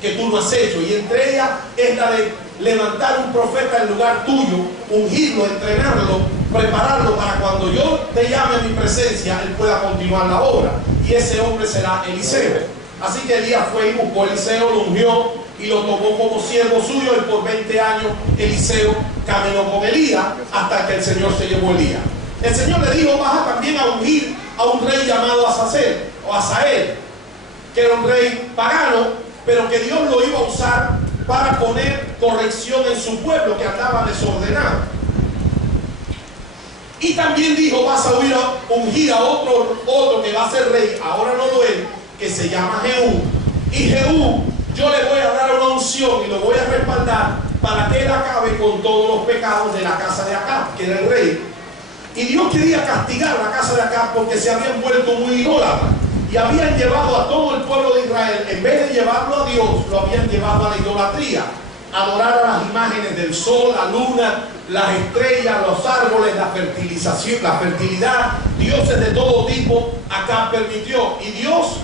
que tú no has hecho, y entre ellas es la de levantar un profeta en lugar tuyo, ungirlo, entrenarlo, prepararlo para cuando yo te llame a mi presencia, él pueda continuar la obra, y ese hombre será Eliseo. Así que Elías fue y buscó a Eliseo, lo ungió y lo tomó como siervo suyo, y por 20 años Eliseo caminó con Elías hasta que el Señor se llevó a Elías. El Señor le dijo: vas también a ungir a un rey llamado Azael, que era un rey pagano, pero que Dios lo iba a usar para poner corrección en su pueblo que andaba desordenado. Y también dijo: vas a ungir a otro que va a ser rey, ahora no lo es, que se llama Jehú. Y Jehú, yo le voy a dar una unción y lo voy a respaldar para que él acabe con todos los pecados de la casa de Acab, que era el rey. Y Dios quería castigar la casa de Acab porque se habían vuelto muy idólatras y habían llevado a todo el pueblo de Israel, en vez de llevarlo a Dios, lo habían llevado a la idolatría, adorar a las imágenes del sol, la luna, las estrellas, los árboles, la fertilización, la fertilidad, dioses de todo tipo. Acab permitió, y Dios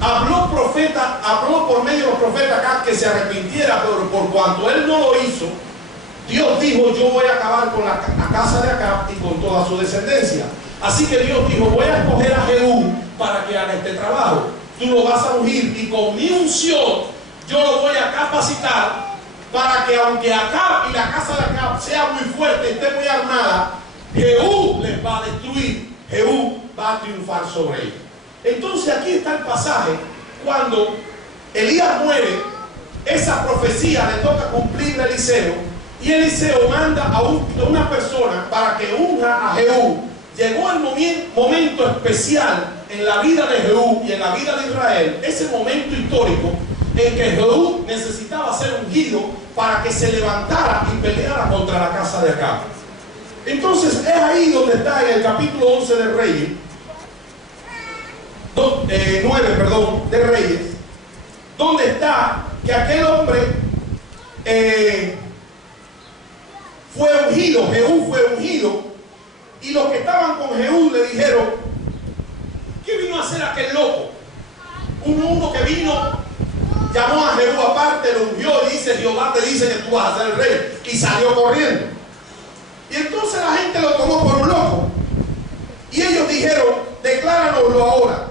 habló por medio de los profetas Acab que se arrepintiera, pero por cuanto él no lo hizo, Dios dijo: yo voy a acabar con la casa de Acab y con toda su descendencia. Así que Dios dijo: voy a escoger a Jehú para que haga este trabajo. Tú lo vas a ungir y con mi unción yo lo voy a capacitar para que, aunque Acab y la casa de Acab sea muy fuerte, esté muy armada, Jehú les va a destruir, Jehú va a triunfar sobre ellos. Entonces aquí está el pasaje. Cuando Elías muere, esa profecía le toca cumplir a Eliseo, y Eliseo manda a una persona para que unja a Jehú. Llegó el momento especial en la vida de Jehú y en la vida de Israel, ese momento histórico en que Jehú necesitaba ser ungido para que se levantara y peleara contra la casa de Acab. Entonces es ahí donde está, en el capítulo 11 de Reyes, 9 de Reyes, donde está que aquel hombre fue ungido, Jehú fue ungido, y los que estaban con Jehú le dijeron: ¿qué vino a hacer aquel loco? Uno que vino, llamó a Jehú aparte, lo ungió y dice: Jehová te dice que tú vas a ser el rey, y salió corriendo. Y entonces la gente lo tomó por un loco, y ellos dijeron: decláranoslo ahora.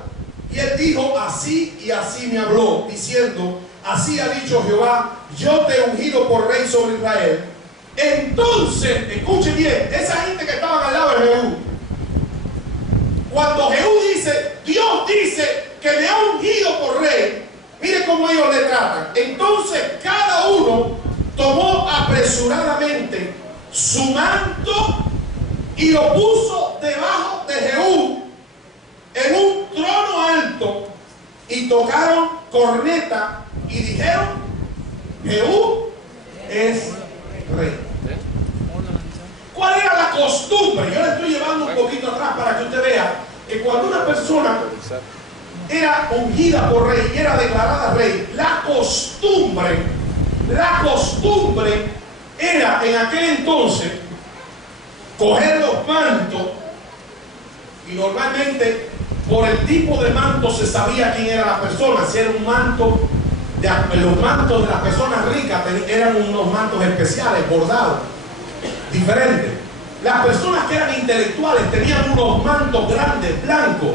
Y él dijo: así y así me habló, diciendo: así ha dicho Jehová, yo te he ungido por rey sobre Israel. Entonces, escuche bien, esa gente que estaban al lado de Jehú, cuando Jehú dice: Dios dice que me ha ungido por rey, mire cómo ellos le tratan. Entonces cada uno tomó apresuradamente su manto y lo puso debajo de Jehú en un trono alto, y tocaron corneta y dijeron: Jehú es rey. ¿Cuál era la costumbre? Yo le estoy llevando un poquito atrás para que usted vea que cuando una persona era ungida por rey y era declarada rey, la costumbre era en aquel entonces coger los mantos, y normalmente por el tipo de manto se sabía quién era la persona. Si era un manto, los mantos de las personas ricas eran unos mantos especiales, bordados, diferentes. Las personas que eran intelectuales tenían unos mantos grandes, blancos,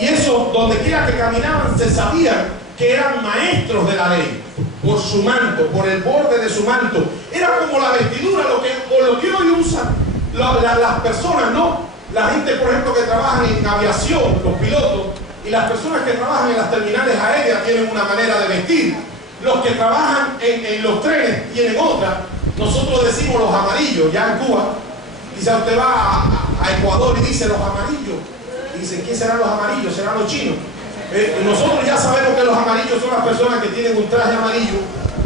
y eso, donde quiera que caminaban, se sabían que eran maestros de la ley, por su manto, por el borde de su manto. Era como la vestidura, lo que hoy usan las personas, ¿no? La gente, por ejemplo, que trabaja en aviación, los pilotos, y las personas que trabajan en las terminales aéreas tienen una manera de vestir. Los que trabajan en los trenes tienen otra. Nosotros decimos los amarillos, ya en Cuba. Quizá usted va a Ecuador y dice los amarillos. Y dicen: ¿quién serán los amarillos? ¿Serán los chinos? Nosotros ya sabemos que los amarillos son las personas que tienen un traje amarillo,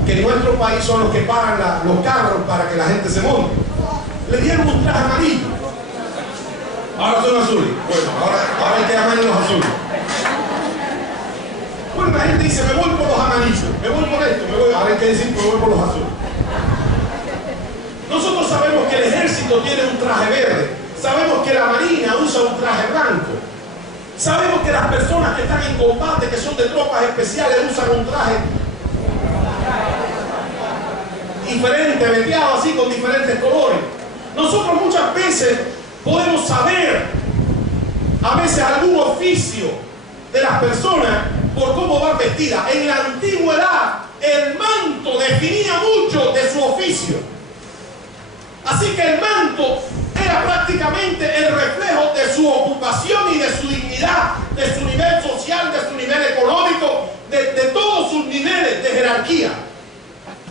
que en nuestro país son los que paran los carros para que la gente se monte. Le dieron un traje amarillo. Ahora son azules. Bueno, ahora hay que llamar los azules. Bueno, la gente dice: me voy por los amarillos, me voy por esto, me voy. Ahora hay que decir: me voy por los azules. Nosotros sabemos que el ejército tiene un traje verde, sabemos que la marina usa un traje blanco, Sabemos que las personas que están en combate, que son de tropas especiales, usan un traje diferente, veteado así con diferentes colores. Nosotros muchas veces podemos saber a veces algún oficio de las personas por cómo van vestidas. En la antigüedad el manto definía mucho de su oficio. Así que el manto era prácticamente el reflejo de su ocupación y de su dignidad, de su nivel social, de su nivel económico, de todos sus niveles de jerarquía.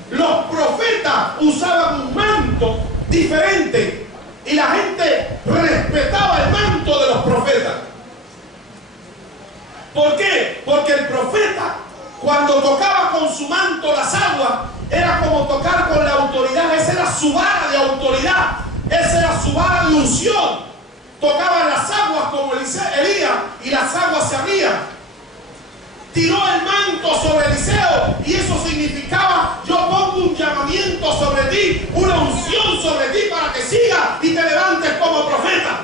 Los profetas usaban un manto diferente y la gente respetaba el manto de los profetas. ¿Por qué? Porque el profeta, cuando tocaba con su manto las aguas, era como tocar con la autoridad. Esa era su vara de autoridad, esa era su vara de unción. Tocaba las aguas como Elías y las aguas se abrían. Tiró el manto sobre Eliseo y eso significaba: yo pongo un llamamiento sobre ti, una unción sobre ti para que sigas y te levantes como profeta.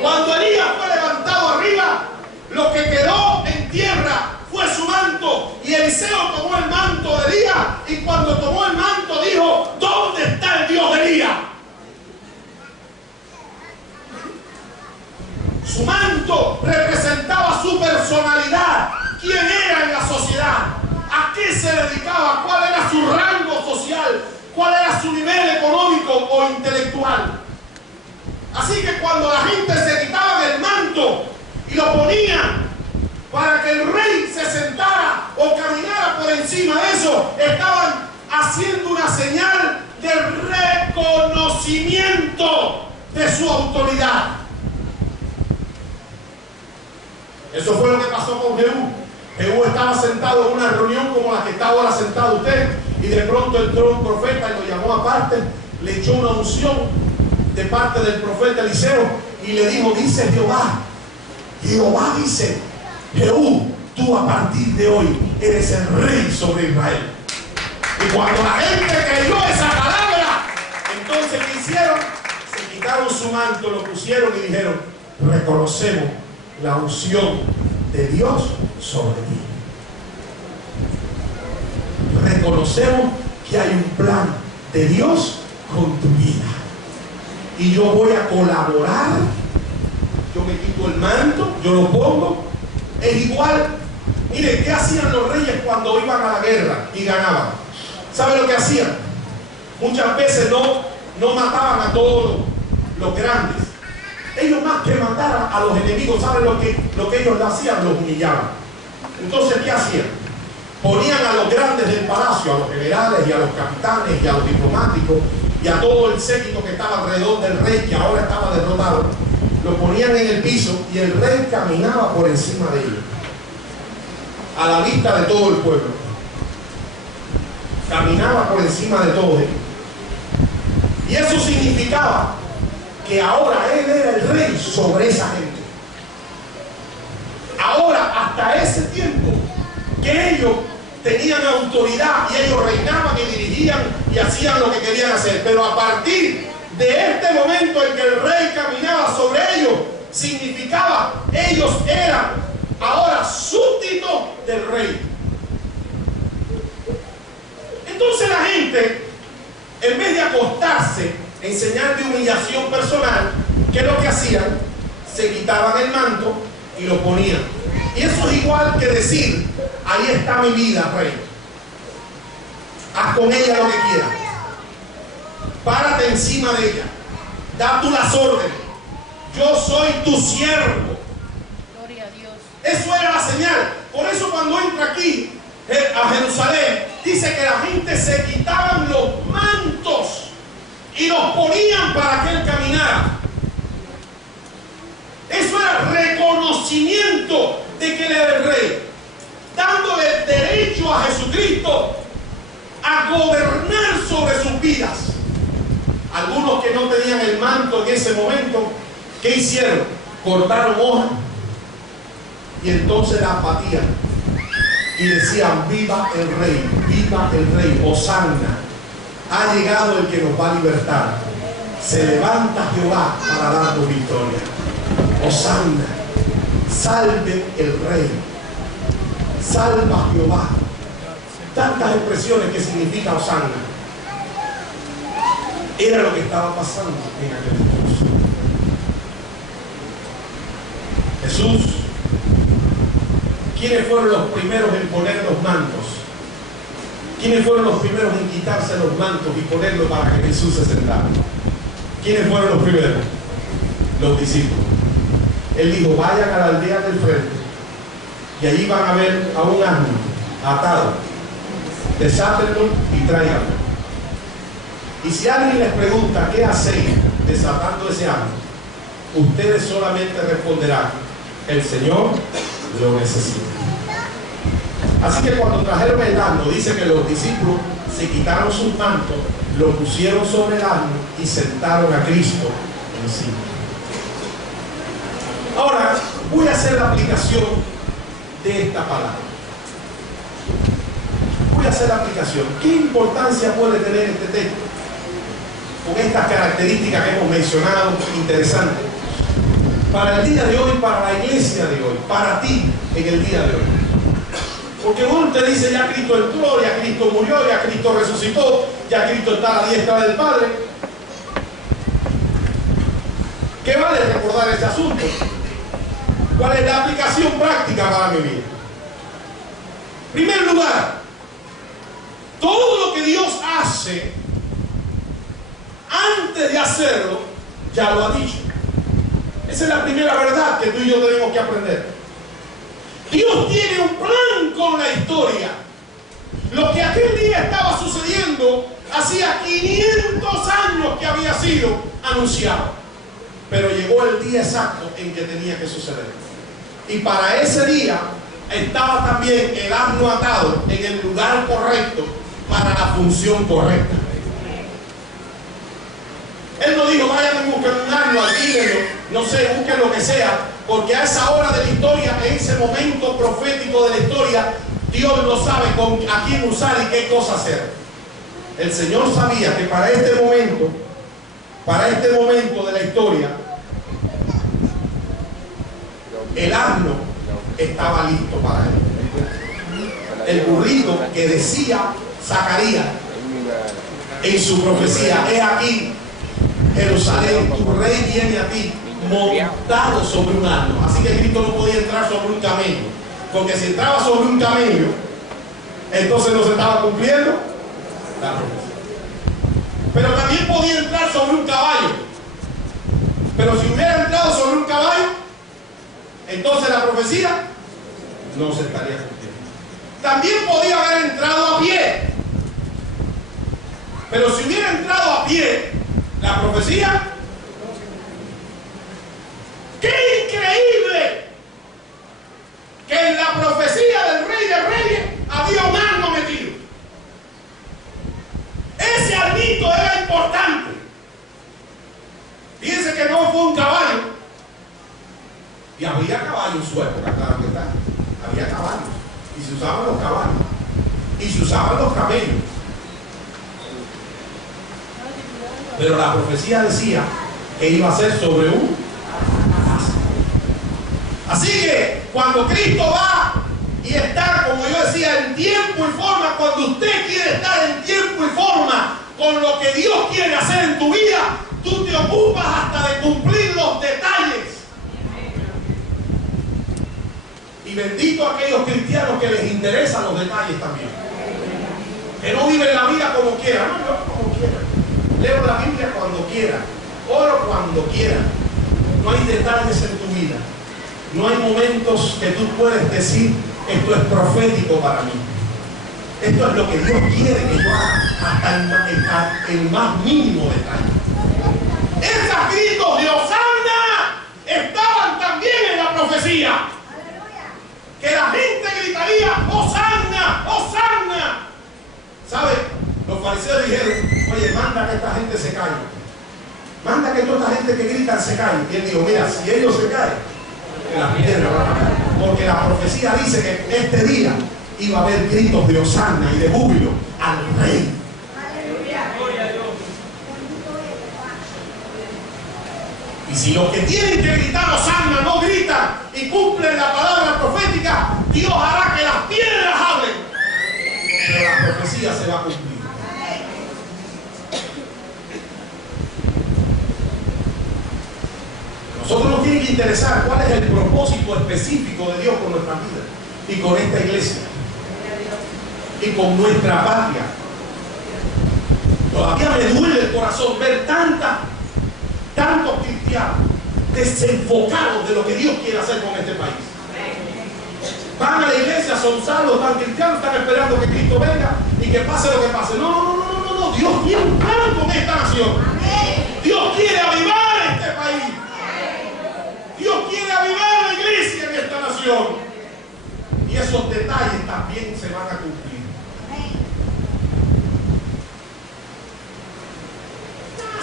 Cuando Elías fue levantado arriba, lo que quedó en tierra fue su manto, y Eliseo tomó el manto de Elías, y cuando tomó el manto dijo: ¿dónde está el Dios de Elías? Su manto representaba su personalidad, quién era en la sociedad, a qué se dedicaba, cuál era su rango social, cuál era su nivel económico o intelectual. Así que cuando la gente se quitaba el manto y lo ponían para que el rey se sentara o caminara por encima de eso, estaban haciendo una señal de reconocimiento de su autoridad. Eso fue lo que pasó con Jehú. Jehú estaba sentado en una reunión como la que está ahora sentado usted, y de pronto entró un profeta y lo llamó aparte, le echó una unción de parte del profeta Eliseo y le dijo: dice Jehová dice: Jehú, tú a partir de hoy eres el rey sobre Israel. Y cuando la gente creyó esa palabra, entonces ¿qué hicieron? Se quitaron su manto, lo pusieron y dijeron: reconocemos la unción de Dios sobre ti. Reconocemos que hay un plan de Dios con tu vida. Y yo voy a colaborar. Yo me quito el manto, yo lo pongo. Es igual. Mire, ¿qué hacían los reyes cuando iban a la guerra y ganaban? ¿Saben lo que hacían? Muchas veces no mataban a todos los grandes. Ellos, más que matar a los enemigos, ¿saben lo que ellos le hacían? Los humillaban. Entonces, ¿qué hacían? Ponían a los grandes del palacio, a los generales y a los capitanes y a los diplomáticos y a todo el séquito que estaba alrededor del rey, que ahora estaba derrotado, lo ponían en el piso y el rey caminaba por encima de ellos, a la vista de todo el pueblo. Caminaba por encima de todos ellos. Y eso significaba que ahora él era el rey sobre esa gente. Ahora, hasta ese tiempo que ellos tenían autoridad y ellos reinaban y dirigían y hacían lo que querían hacer, pero a partir de este momento en que el rey caminaba sobre ellos, significaba ellos eran ahora súbditos del rey. Entonces la gente, en vez de acostarse en señal de humillación personal, ¿qué es lo que hacían? Se quitaban el manto y lo ponían. Y eso es igual que decir: ahí está mi vida, rey, haz con ella lo que quieras, párate encima de ella, da tú las órdenes, yo soy tu siervo. Gloria a Dios. Eso era la señal. Por eso cuando entra aquí a Jerusalén, dice que la gente se quitaban los mantos y los ponían para que él caminara. Eso era reconocimiento de que él era el rey, dándole derecho a Jesucristo a gobernar sobre sus vidas. Algunos que no tenían el manto en ese momento, ¿qué hicieron? Cortaron hojas y entonces la batían y decían: viva el rey, Hosanna, ha llegado el que nos va a libertar, se levanta Jehová para darnos victoria. Hosanna. salve el rey, salva Jehová. Tantas expresiones que significa Hosanna. Era lo que estaba pasando en aquel entonces. Jesús, ¿quiénes fueron los primeros en poner los mantos? ¿Quiénes fueron los primeros en quitarse los mantos y ponerlos para que Jesús se sentara? ¿Quiénes fueron los primeros? Los discípulos. Él dijo, vayan a la aldea del frente y allí van a ver a un asno atado, desátenlo y tráiganlo. Y si alguien les pregunta qué hacéis desatando ese asno, ustedes solamente responderán, el Señor lo necesita. Así que cuando trajeron el asno, dice que los discípulos se quitaron sus mantos, lo pusieron sobre el asno y sentaron a Cristo encima. Ahora voy a hacer la aplicación de esta palabra. Voy a hacer la aplicación. ¿Qué importancia puede tener este texto? Con estas características que hemos mencionado, interesantes. Para el día de hoy, para la iglesia de hoy, para ti en el día de hoy. Porque uno te dice, ya Cristo entró, ya Cristo murió, ya Cristo resucitó, ya Cristo está a la diestra del Padre. ¿Qué vale recordar ese asunto? ¿Cuál es la aplicación práctica para mi vida? En primer lugar, todo lo que Dios hace, antes de hacerlo, ya lo ha dicho. Esa es la primera verdad que tú y yo tenemos que aprender. Dios tiene un plan con la historia. Lo que aquel día estaba sucediendo, hacía 500 años que había sido anunciado. Pero llegó el día exacto en que tenía que suceder. Y para ese día estaba también el asno atado en el lugar correcto para la función correcta. Él no dijo, vayan y busquen un asno, alquílenlo, no sé, busquen lo que sea, porque a esa hora de la historia, en ese momento profético de la historia, Dios no sabe a quién usar y qué cosa hacer. El Señor sabía que para este momento de la historia, el asno estaba listo para él. El burrito que decía Zacarías en su profecía, he aquí, Jerusalén, tu rey viene a ti montado sobre un asno. Así que Cristo no podía entrar sobre un camello, porque si entraba sobre un camello, entonces no se estaba cumpliendo la profecía. Pero también podía entrar sobre un caballo. Pero si hubiera entrado sobre un caballo, entonces la profecía no se estaría cumpliendo. También podía haber entrado a pie. Pero si hubiera entrado a pie, la profecía, ¡qué increíble! Que en la profecía del Rey de Reyes había un asno metido. Ese asnito era importante. Fíjense que no fue un caballo. Y había caballos en su época, claro que está. Había caballos. Y se usaban los caballos. Y se usaban los camellos. Pero la profecía decía que iba a ser sobre un asno. Así que cuando Cristo va y está, como yo decía, en tiempo y forma, cuando usted quiere estar en tiempo y forma con lo que Dios quiere hacer en tu vida, tú te ocupas hasta de cumplir los detalles. Y bendito a aquellos cristianos que les interesan los detalles también. Que no viven la vida como quieran. No, yo como quiera. Leo la Biblia cuando quiera. Oro cuando quiera. No hay detalles en tu vida. No hay momentos que tú puedes decir, esto es profético para mí. Esto es lo que Dios quiere que yo haga, hasta el más mínimo detalle. Esos gritos de Hosanna estaban también en la profecía. Que la gente gritaría, Hosanna, Hosanna. ¿Sabe? Los fariseos dijeron, oye, manda que esta gente se calle. Manda que toda esta gente que grita se calle. Y él dijo, mira, si ellos se caen, que las piedras van a caer. Porque la profecía dice que este día iba a haber gritos de Hosanna y de júbilo al Rey. Y si los que tienen que gritar Hosanna no gritan y cumplen la palabra profética, Dios hará que las piedras hablen. Pero la profecía se va a cumplir. Nosotros nos tiene que interesar cuál es el propósito específico de Dios con nuestra vida y con esta iglesia y con nuestra patria. Todavía me duele el corazón ver tantos cristianos desenfocados de lo que Dios quiere hacer con este país. Van a la iglesia, son salvos, van cristianos, están esperando que Cristo venga y que pase lo que pase. No. Dios tiene un plan con esta nación. Dios quiere avivar este país. Dios quiere avivar la iglesia en esta nación. Y esos detalles también se van a cumplir.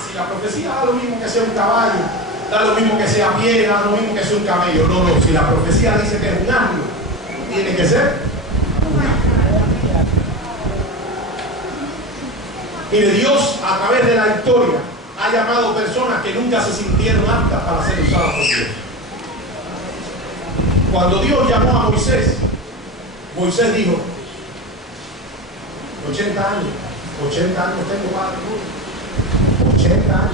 Si la profecía da lo mismo que sea un caballo, da lo mismo que sea pie, da lo mismo que sea un camello. No. Si la profecía dice que es un asno, tiene que ser un asno. Mire, Dios a través de la historia ha llamado personas que nunca se sintieron aptas para ser usadas por Dios. Cuando Dios llamó a Moisés, Moisés dijo: 80 años tengo, padre. 80 años.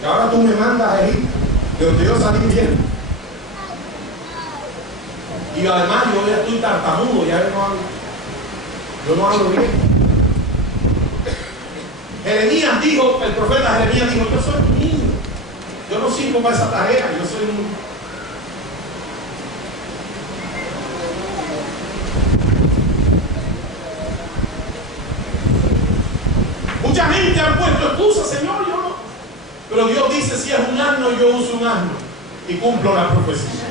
Y ahora tú me mandas a Egipto, de donde yo salí bien. Y además yo ya estoy tartamudo, ya yo no hablo bien. Jeremías dijo, el profeta Jeremías dijo: yo soy un niño, yo no sirvo para esa tarea, yo soy un... Mucha gente ha puesto excusas, Señor, yo no. Pero Dios dice: si es un asno, yo uso un asno y cumplo la profecía.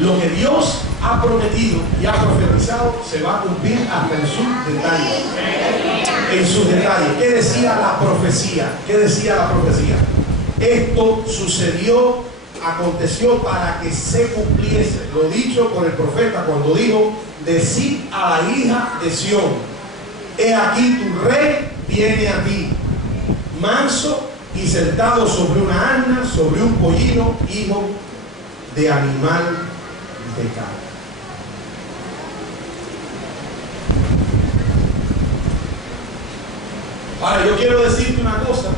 Lo que Dios ha prometido y ha profetizado se va a cumplir hasta en sus detalles. En sus detalles. ¿Qué decía la profecía? ¿Qué decía la profecía? Esto sucedió, aconteció para que se cumpliese lo dicho por el profeta cuando dijo: decid a la hija de Sión, he aquí tu rey viene a ti, manso y sentado sobre una asna, sobre un pollino, hijo de animal de carne. Ahora yo quiero decirte una cosa.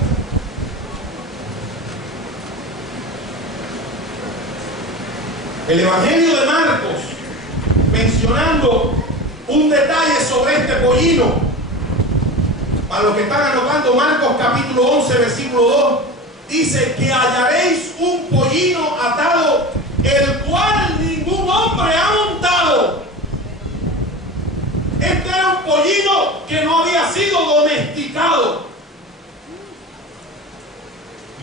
El Evangelio de Marcos, mencionando un detalle sobre este pollino, para los que están anotando, Marcos capítulo 11 versículo 2, dice que hallaréis un pollino atado, el cual ningún hombre ha montado. Este era un pollino que no había sido domesticado.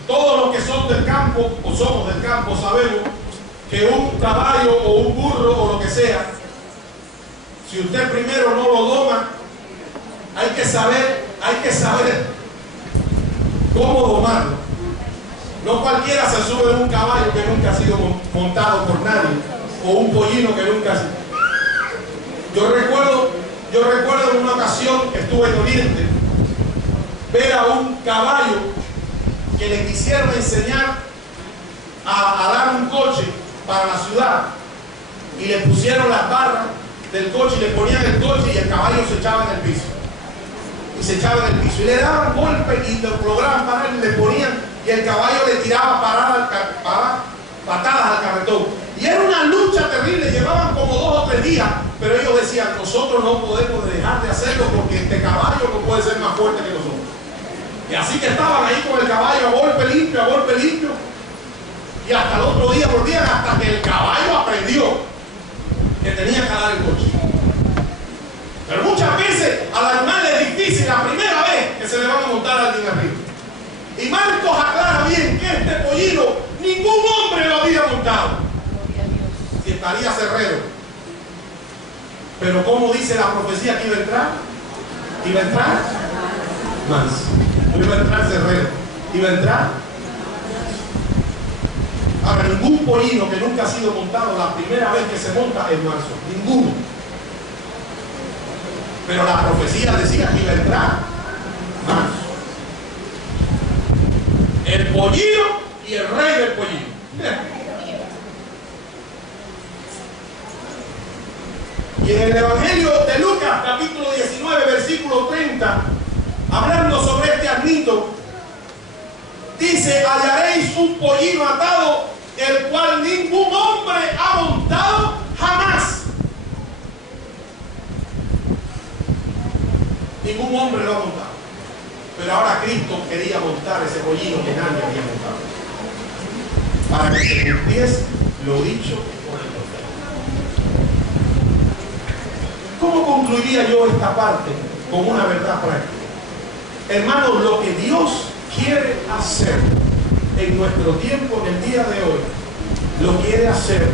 Todos los que son del campo o somos del campo sabemos que un caballo o un burro o lo que sea, si usted primero no lo doma, hay que saber cómo domarlo. No cualquiera se sube en un caballo que nunca ha sido montado por nadie, o un pollino que nunca ha sido. Yo recuerdo en una ocasión que estuve en Oriente, ver a un caballo que le quisieron enseñar a dar un coche para la ciudad, y le pusieron las barras del coche y le ponían el coche y el caballo se echaba en el piso. Y le daban golpes y lo lograban parar y le ponían, y el caballo le tiraba patadas al carretón. Y era una lucha terrible, llevaban como 2 o 3 días, pero ellos decían: nosotros no podemos dejar de hacerlo porque este caballo no puede ser más fuerte que nosotros. Y así que estaban ahí con el caballo a golpe limpio, y hasta el otro día volvían hasta que el caballo aprendió que tenía que dar el coche. Pero muchas veces al animal es difícil la primera vez que se le van a montar a alguien arriba. Y Marcos aclara bien que este pollino ningún hombre lo había montado. Si estaría cerrero. Pero como dice la profecía que iba a entrar, manso. No iba a entrar cerrero, iba a entrar. Ahora, ningún pollino que nunca ha sido montado, la primera vez que se monta es manso. Ninguno. Pero la profecía decía que iba a entrar manso. El pollino y el rey del pollino. Y en el Evangelio de Lucas, capítulo 19, versículo 30, hablando sobre este asnito, dice: hallaréis un pollino atado, el cual ningún hombre ha montado jamás. Ningún hombre lo ha montado. Pero ahora Cristo quería montar ese pollino que nadie había montado, para que se cumpliese lo dicho por el profeta. ¿Cómo concluiría yo esta parte con una verdad práctica? Hermanos, lo que Dios quiere hacer en nuestro tiempo, en el día de hoy, lo quiere hacer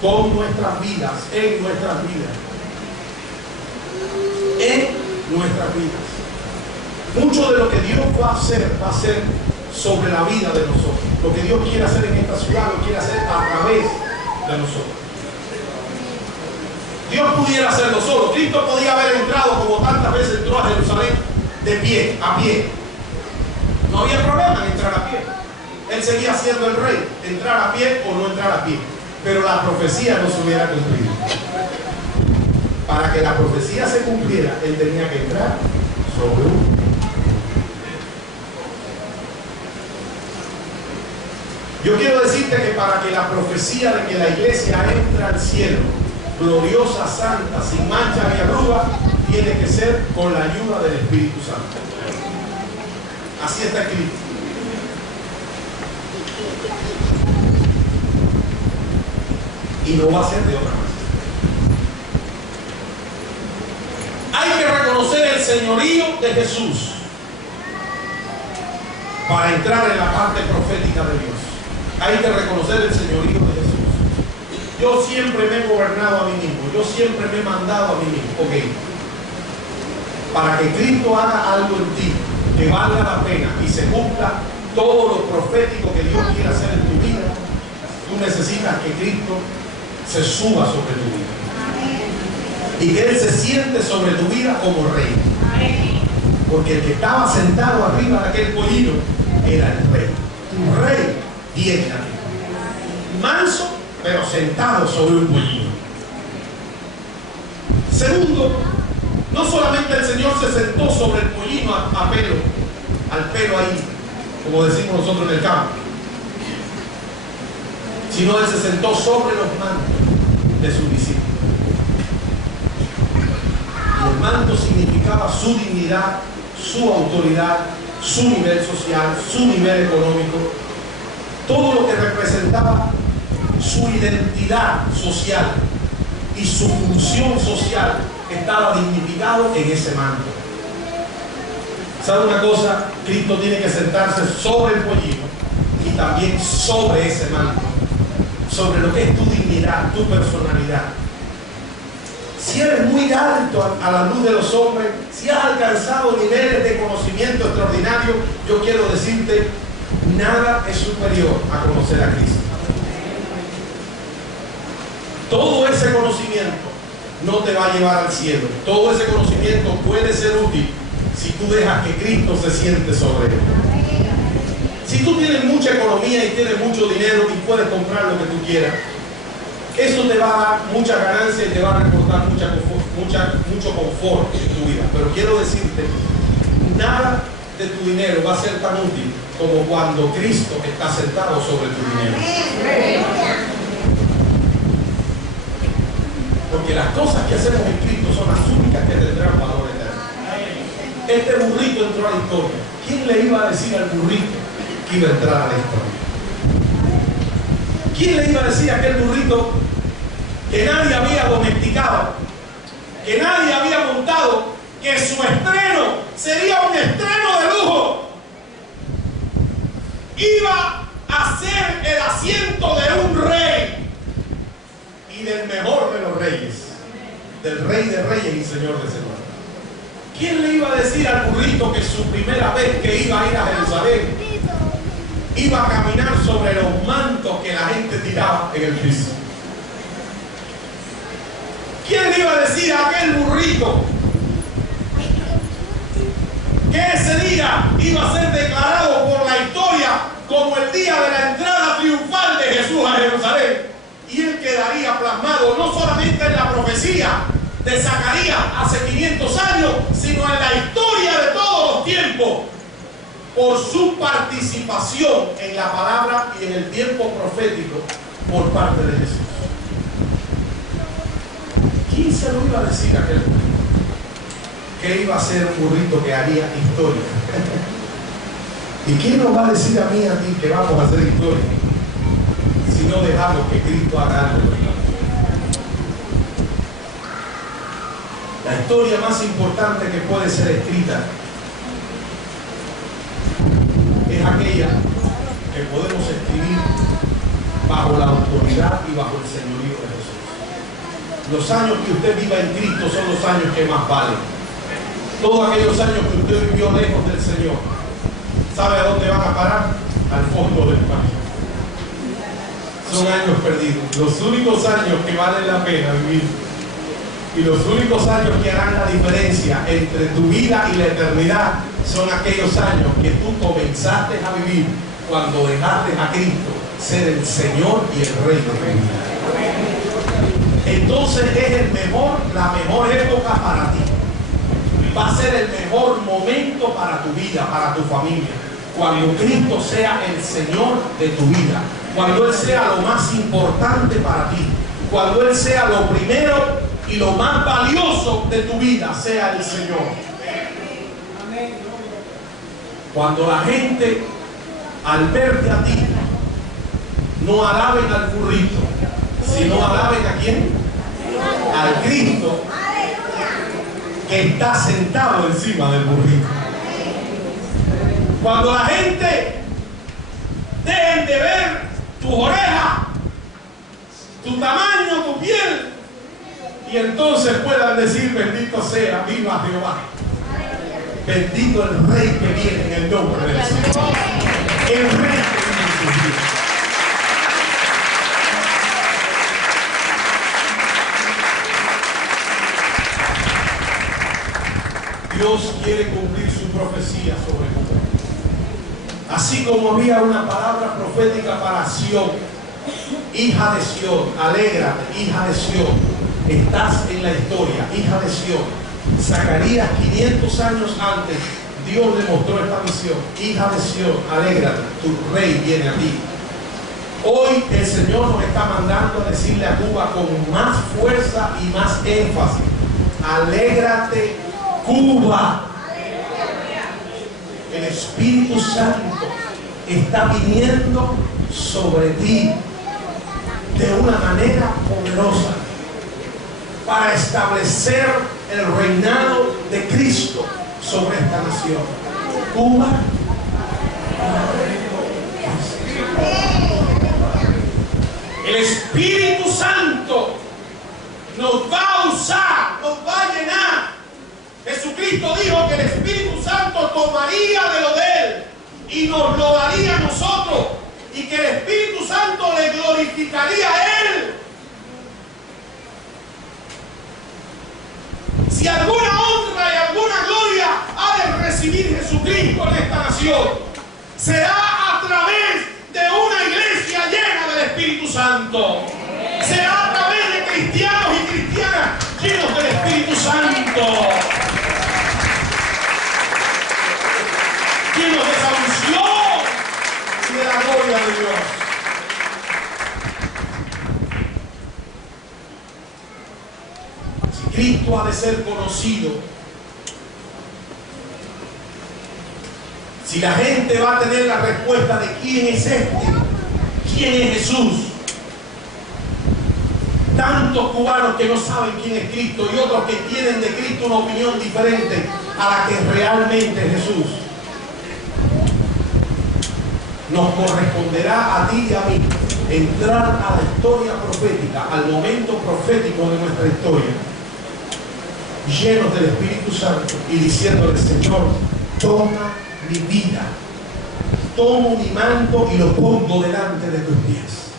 con nuestras vidas, en nuestras vidas. En nuestras vidas. Mucho de lo que Dios va a hacer sobre la vida de nosotros. Lo que Dios quiere hacer en esta ciudad, lo quiere hacer a través de nosotros. Dios pudiera hacerlo solo. Cristo podía haber entrado, como tantas veces entró a Jerusalén, de pie, a pie. No había problema en entrar a pie. Él seguía siendo el rey, entrar a pie o no entrar a pie. Pero la profecía no se hubiera cumplido. Para que la profecía se cumpliera, él tenía que entrar sobre un pie. Yo quiero decirte que para que la profecía de que la iglesia entre al cielo, gloriosa, santa, sin mancha ni arruga, tiene que ser con la ayuda del Espíritu Santo. Así está escrito. Y no va a ser de otra manera. Hay que reconocer el señorío de Jesús para entrar en la parte profética de Dios. Hay que reconocer el señorío de Jesús. Yo siempre me he gobernado a mí mismo. Yo siempre me he mandado a mí mismo. Ok. Para que Cristo haga algo en ti que valga la pena y se cumpla todo lo profético que Dios quiere hacer en tu vida, tú necesitas que Cristo se suba sobre tu vida. Y que Él se siente sobre tu vida como rey. Porque el que estaba sentado arriba de aquel pollino era el rey. Tu rey viene a ti. Manso, pero sentado sobre un pollino. Segundo, no solamente el Señor se sentó sobre el pollino a pelo, al pelo ahí, como decimos nosotros en el campo, sino Él se sentó sobre los mantos de sus discípulos. Y el manto significaba su dignidad, su autoridad, su nivel social, su nivel económico, todo lo que representaba su identidad social y su función social estaba dignificado en ese manto. ¿Sabe una cosa? Cristo tiene que sentarse sobre el pollino y también sobre ese manto, sobre lo que es tu dignidad, tu personalidad. Si eres muy alto a la luz de los hombres, si has alcanzado niveles de conocimiento extraordinarios, yo quiero decirte, nada es superior a conocer a Cristo. Todo ese conocimiento no te va a llevar al cielo. Todo ese conocimiento puede ser útil si tú dejas que Cristo se siente sobre él. Si tú tienes mucha economía y tienes mucho dinero y puedes comprar lo que tú quieras, eso te va a dar mucha ganancia y te va a reportar mucho confort en tu vida. Pero quiero decirte, nada de tu dinero va a ser tan útil como cuando Cristo está sentado sobre tu dinero. Porque las cosas que hacemos en Cristo son las únicas que tendrán valor eterno. Este burrito entró a la historia. ¿Quién le iba a decir al burrito que iba a entrar a la historia? ¿Quién le iba a decir a aquel burrito que nadie había domesticado, que nadie había montado, que su estreno sería un estreno de lujo? Iba a ser el asiento de un rey y del mejor de los reyes, del Rey de Reyes y Señor de Señores. ¿Quién le iba a decir al burrito que su primera vez que iba a ir a Jerusalén iba a caminar sobre los mantos que la gente tiraba en el piso? ¿Quién le iba a decir a aquel burrito que ese día iba a ser declarado por la historia como el día de la entrada triunfal de Jesús a Jerusalén. Y él quedaría plasmado no solamente en la profecía de Zacarías hace 500 años, sino en la historia de todos los tiempos, por su participación en la palabra y en el tiempo profético por parte de Jesús. ¿Quién se lo iba a decir a aquel burrito? Que iba a ser un burrito que haría historia. ¿Y quién nos va a decir a mí y a ti que vamos a hacer historia si no dejamos que Cristo haga algo? La historia más importante que puede ser escrita es aquella que podemos escribir bajo la autoridad y bajo el señorío de Jesús. Los años que usted viva en Cristo son los años que más valen. Todos aquellos años que usted vivió lejos del Señor, ¿sabe a dónde van a parar? Al fondo del mar. Son años perdidos. Los únicos años que valen la pena vivir y los únicos años que harán la diferencia entre tu vida y la eternidad son aquellos años que tú comenzaste a vivir cuando dejaste a Cristo ser el Señor y el Rey de tu vida. Entonces es la mejor época para ti. Va a ser el mejor momento para tu vida, para tu familia. Cuando Cristo sea el Señor de tu vida. Cuando Él sea lo más importante para ti. Cuando Él sea lo primero y lo más valioso de tu vida, sea el Señor. Cuando la gente, al verte a ti, no alaben al burrito, sino alaben a quién? Al Cristo que está sentado encima del burrito. Cuando la gente dejen de ver tus orejas, tu tamaño, tu piel, y entonces puedan decir: bendito sea, viva Jehová. Bendito el Rey que viene en el nombre del Señor. El Rey que viene en su vida. Dios quiere cumplir su profecía sobre tu vida. Así como había una palabra profética para Sión, hija de Sión, alégrate, hija de Sión. Estás en la historia, hija de Sión. Zacarías 500 años antes, Dios le mostró esta visión. Hija de Sión, alégrate, tu rey viene a ti. Hoy el Señor nos está mandando a decirle a Cuba con más fuerza y más énfasis: alégrate, Cuba. El Espíritu Santo está viniendo sobre ti de una manera poderosa para establecer el reinado de Cristo sobre esta nación. Cuba, el Espíritu Santo nos va a usar, nos va a llenar. Jesucristo dijo que el Espíritu Santo tomaría de lo de Él y nos lo daría a nosotros, y que el Espíritu Santo le glorificaría a Él. Si alguna honra y alguna gloria ha de recibir Jesucristo en esta nación, será a través de una iglesia llena del Espíritu Santo. Será a través de cristianos y cristianas llenos del Espíritu Santo, llenos de esa unción y de la gloria de Dios. Si Cristo ha de ser conocido, si la gente va a tener la respuesta de quién es este, quién es Jesús, tantos cubanos que no saben quién es Cristo y otros que tienen de Cristo una opinión diferente a la que realmente es Jesús, nos corresponderá a ti y a mí entrar a la historia profética, al momento profético de nuestra historia, llenos del Espíritu Santo y diciéndole: Señor, toma mi vida, tomo mi manto y lo pongo delante de tus pies,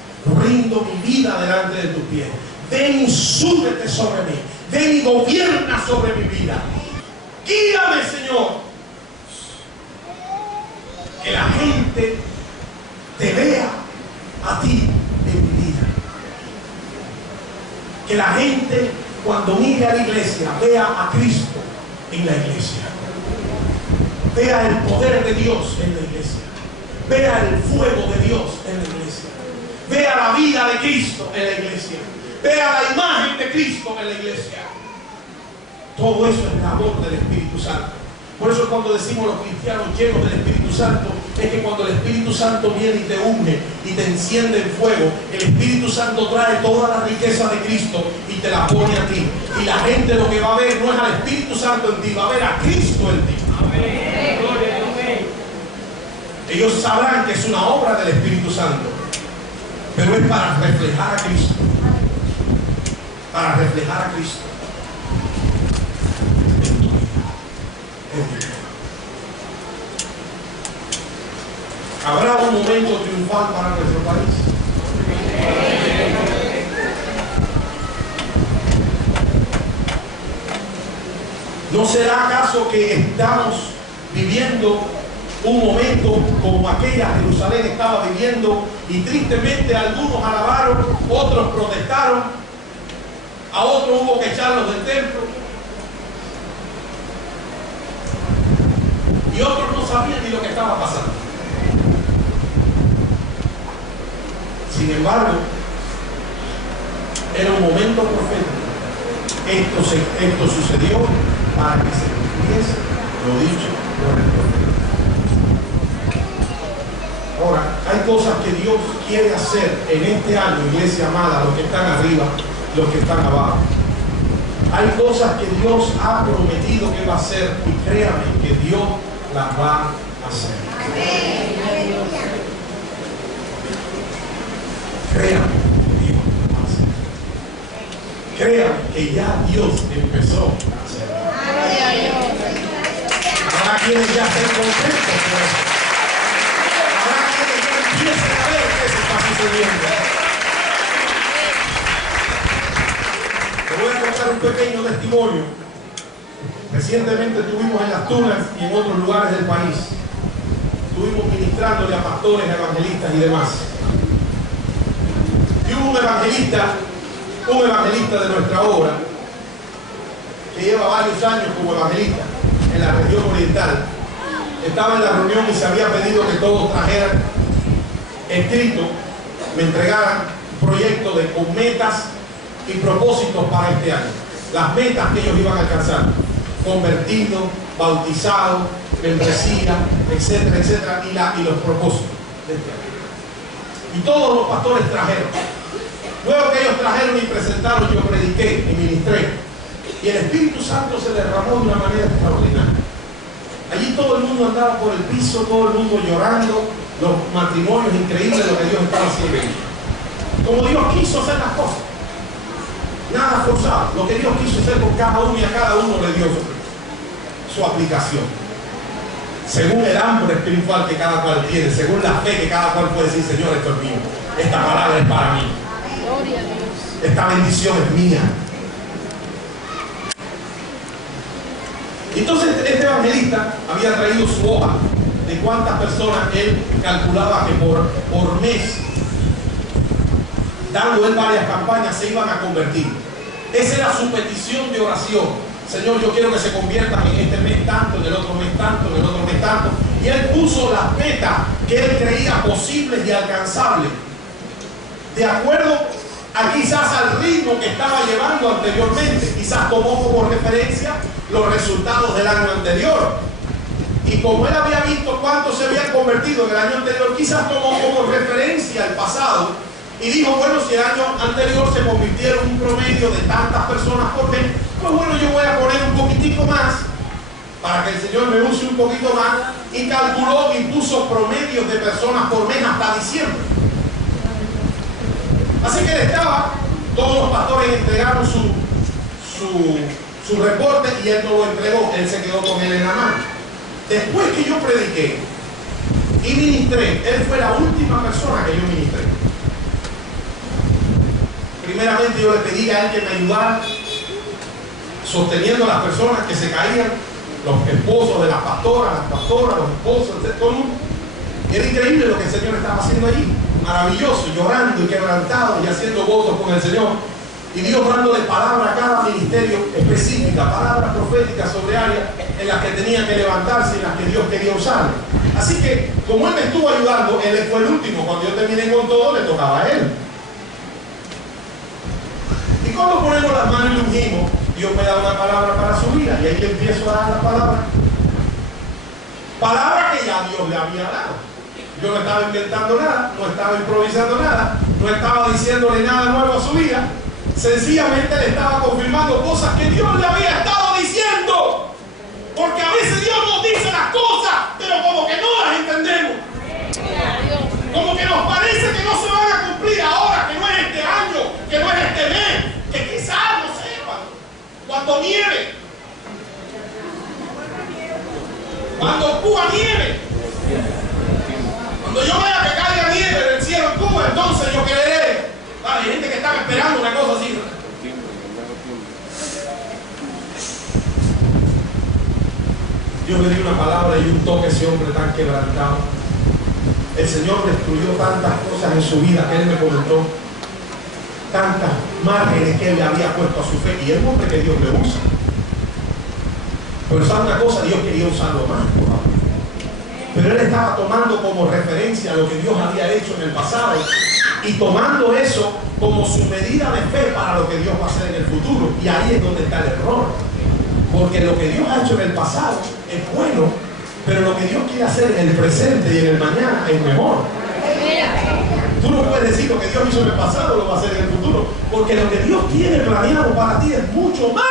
rindo mi vida delante de tus pies. Ven y súbete sobre mí, ven y gobierna sobre mi vida, guíame, Señor. Que la gente te vea a ti en mi vida. Que la gente cuando mire a la iglesia vea a Cristo en la iglesia. Vea el poder de Dios en la iglesia. Vea el fuego de Dios en la iglesia. Vea la vida de Cristo en la iglesia. Vea la imagen de Cristo en la iglesia. Todo eso es labor del Espíritu Santo. Por eso cuando decimos los cristianos llenos del Espíritu Santo, es que cuando el Espíritu Santo viene y te unge y te enciende en fuego, el Espíritu Santo trae toda la riqueza de Cristo y te la pone a ti. Y la gente lo que va a ver no es al Espíritu Santo en ti, va a ver a Cristo en ti. Ellos sabrán que es una obra del Espíritu Santo, pero es para reflejar a Cristo. Para reflejar a Cristo. ¿Habrá un momento triunfal para nuestro país? ¿No será acaso que estamos viviendo un momento como aquella Jerusalén estaba viviendo y tristemente algunos alabaron, otros protestaron, a otros hubo que echarlos del templo y otros no sabían ni lo que estaba pasando? Sin embargo, era un momento profético. Esto sucedió para que se cumpliese lo dicho por el profeta. Ahora, hay cosas que Dios quiere hacer en este año, iglesia amada, los que están arriba, los que están abajo. Hay cosas que Dios ha prometido que va a hacer y créame que Dios las va a hacer. Créame que Dios las va a hacer. Créame que ya Dios empezó a hacer. Habrá quienes ya estén contentos por eso. Habrá quienes ya empiecen a ver que eso está sucediendo. Te voy a contar un pequeño testimonio. Recientemente estuvimos en Las Tunas y en otros lugares del país. Estuvimos ministrándole a pastores, evangelistas y demás. Y hubo un evangelista de nuestra obra, que lleva varios años como evangelista en la región oriental. Estaba en la reunión y se había pedido que todos trajeran escrito, me entregaran un proyecto con metas y propósitos para este año. Las metas que ellos iban a alcanzar: convertidos, bautizados, membresía, etcétera, etcétera, y los propósitos de este año. Y todos los pastores trajeron. Luego que ellos trajeron y presentaron, yo prediqué y ministré. Y el Espíritu Santo se derramó de una manera extraordinaria. Allí todo el mundo andaba por el piso, todo el mundo llorando, los matrimonios increíbles, lo que Dios estaba haciendo. Como Dios quiso hacer las cosas. Nada forzado. Lo que Dios quiso hacer con cada uno, y a cada uno le dio su aplicación. Según el hambre espiritual que cada cual tiene, según la fe que cada cual puede decir: Señor, esto es mío. Esta palabra es para mí. Gloria a Dios. Esta bendición es mía. Entonces este evangelista había traído su hoja de cuántas personas él calculaba que por mes, dando él varias campañas, se iban a convertir. Esa era su petición de oración: Señor, yo quiero que se conviertan en este mes tanto, en el otro mes tanto, en el otro mes tanto. Y él puso las metas que él creía posibles y alcanzables, de acuerdo a quizás al ritmo que estaba llevando anteriormente. Quizás tomó como referencia los resultados del año anterior. Y como él había visto cuántos se habían convertido en el año anterior, quizás tomó como referencia el pasado y dijo: bueno, si el año anterior se convirtieron en un promedio de tantas personas por mes, pues bueno, yo voy a poner un poquitico más para que el Señor me use un poquito más. Y calculó y puso promedios de personas por mes hasta diciembre. Así que él estaba, todos los pastores entregaron su reporte y él no lo entregó, él se quedó con él en la mano. Después que yo prediqué y ministré, él fue la última persona que yo ministré. Primeramente yo le pedí a él que me ayudara sosteniendo a las personas que se caían, los esposos de las pastoras, los esposos, etc. Era increíble lo que el Señor estaba haciendo allí. Maravilloso, llorando y quebrantado y haciendo votos con el Señor. Y Dios dándole palabra a cada ministerio específica, palabras proféticas sobre áreas en las que tenía que levantarse y en las que Dios quería usar. Así que, como Él me estuvo ayudando, Él fue el último. Cuando yo terminé con todo, le tocaba a Él. Y cuando ponemos las manos y lo ungimos, Dios me da una palabra para su vida. Y ahí yo empiezo a dar la palabra. Palabra que ya Dios le había dado. Yo no estaba inventando nada, no estaba improvisando nada, no estaba diciéndole nada nuevo a su vida. Sencillamente le estaba confirmando cosas que Dios le había estado diciendo. Porque a veces Dios nos dice las cosas, pero como que no las entendemos. Como que nos parece que no se van a cumplir ahora, que no es este año, que no es este mes, que quizás no sepan. Cuando nieve, cuando Cuba nieve, cuando yo vea que caiga nieve del cielo en Cuba, entonces yo creeré. Vale, hay gente que estaba esperando una cosa así. Dios le dio una palabra y un toque a ese hombre tan quebrantado. El Señor destruyó tantas cosas en su vida que Él me comentó, tantas márgenes que Él le había puesto a su fe, y es un hombre que Dios le usa. Pero sabe una cosa, Dios quería usarlo más, pero Él estaba tomando como referencia lo que Dios había hecho en el pasado y tomando eso como su medida de fe para lo que Dios va a hacer en el futuro. Y ahí es donde está el error, porque lo que Dios ha hecho en el pasado es bueno, pero lo que Dios quiere hacer en el presente y en el mañana es mejor. Tú no puedes decir lo que Dios hizo en el pasado lo va a hacer en el futuro, porque lo que Dios tiene planeado para ti es mucho más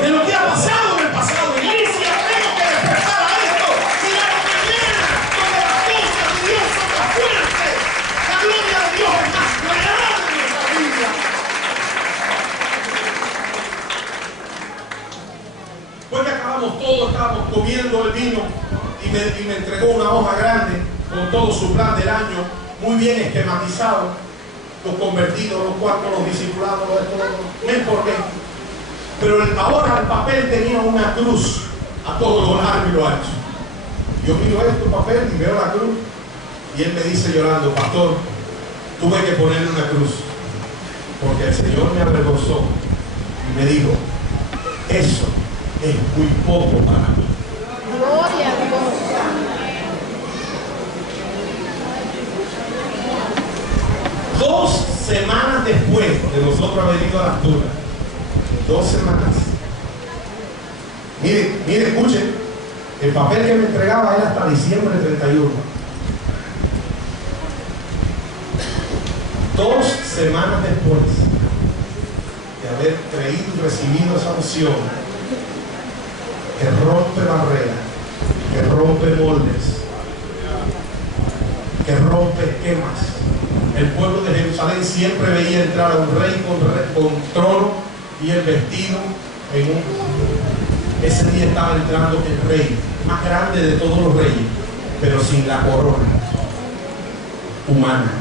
de lo que ha pasado en el pasado. Iglesia, tengo que despertar a esto. Y la mañana, donde las cosas de Dios son más fuertes, la gloria de Dios es más real en nuestra vida. Porque acabamos todos, estábamos comiendo el vino y me entregó una hoja grande con todo su plan del año, muy bien esquematizado, los convertidos, los cuartos, los discipulados, mes por mes. Pero ahora el papel tenía una cruz a todo lo largo y lo ancho. Yo miro este papel y veo la cruz, y él me dice llorando: pastor, tuve que ponerle una cruz porque el Señor me avergonzó y me dijo: eso es muy poco para mí. Gloria a Dios. 2 semanas después de nosotros haber ido a las dunas, 2 semanas. Mire, escuchen, el papel que me entregaba era hasta diciembre 31. 2 semanas después de haber creído y recibido esa unción que rompe barreras, que rompe moldes, que rompe esquemas. El pueblo de Jerusalén siempre veía entrar a un rey con trono y el vestido en un... Ese día estaba entrando el rey más grande de todos los reyes, pero sin la corona humana,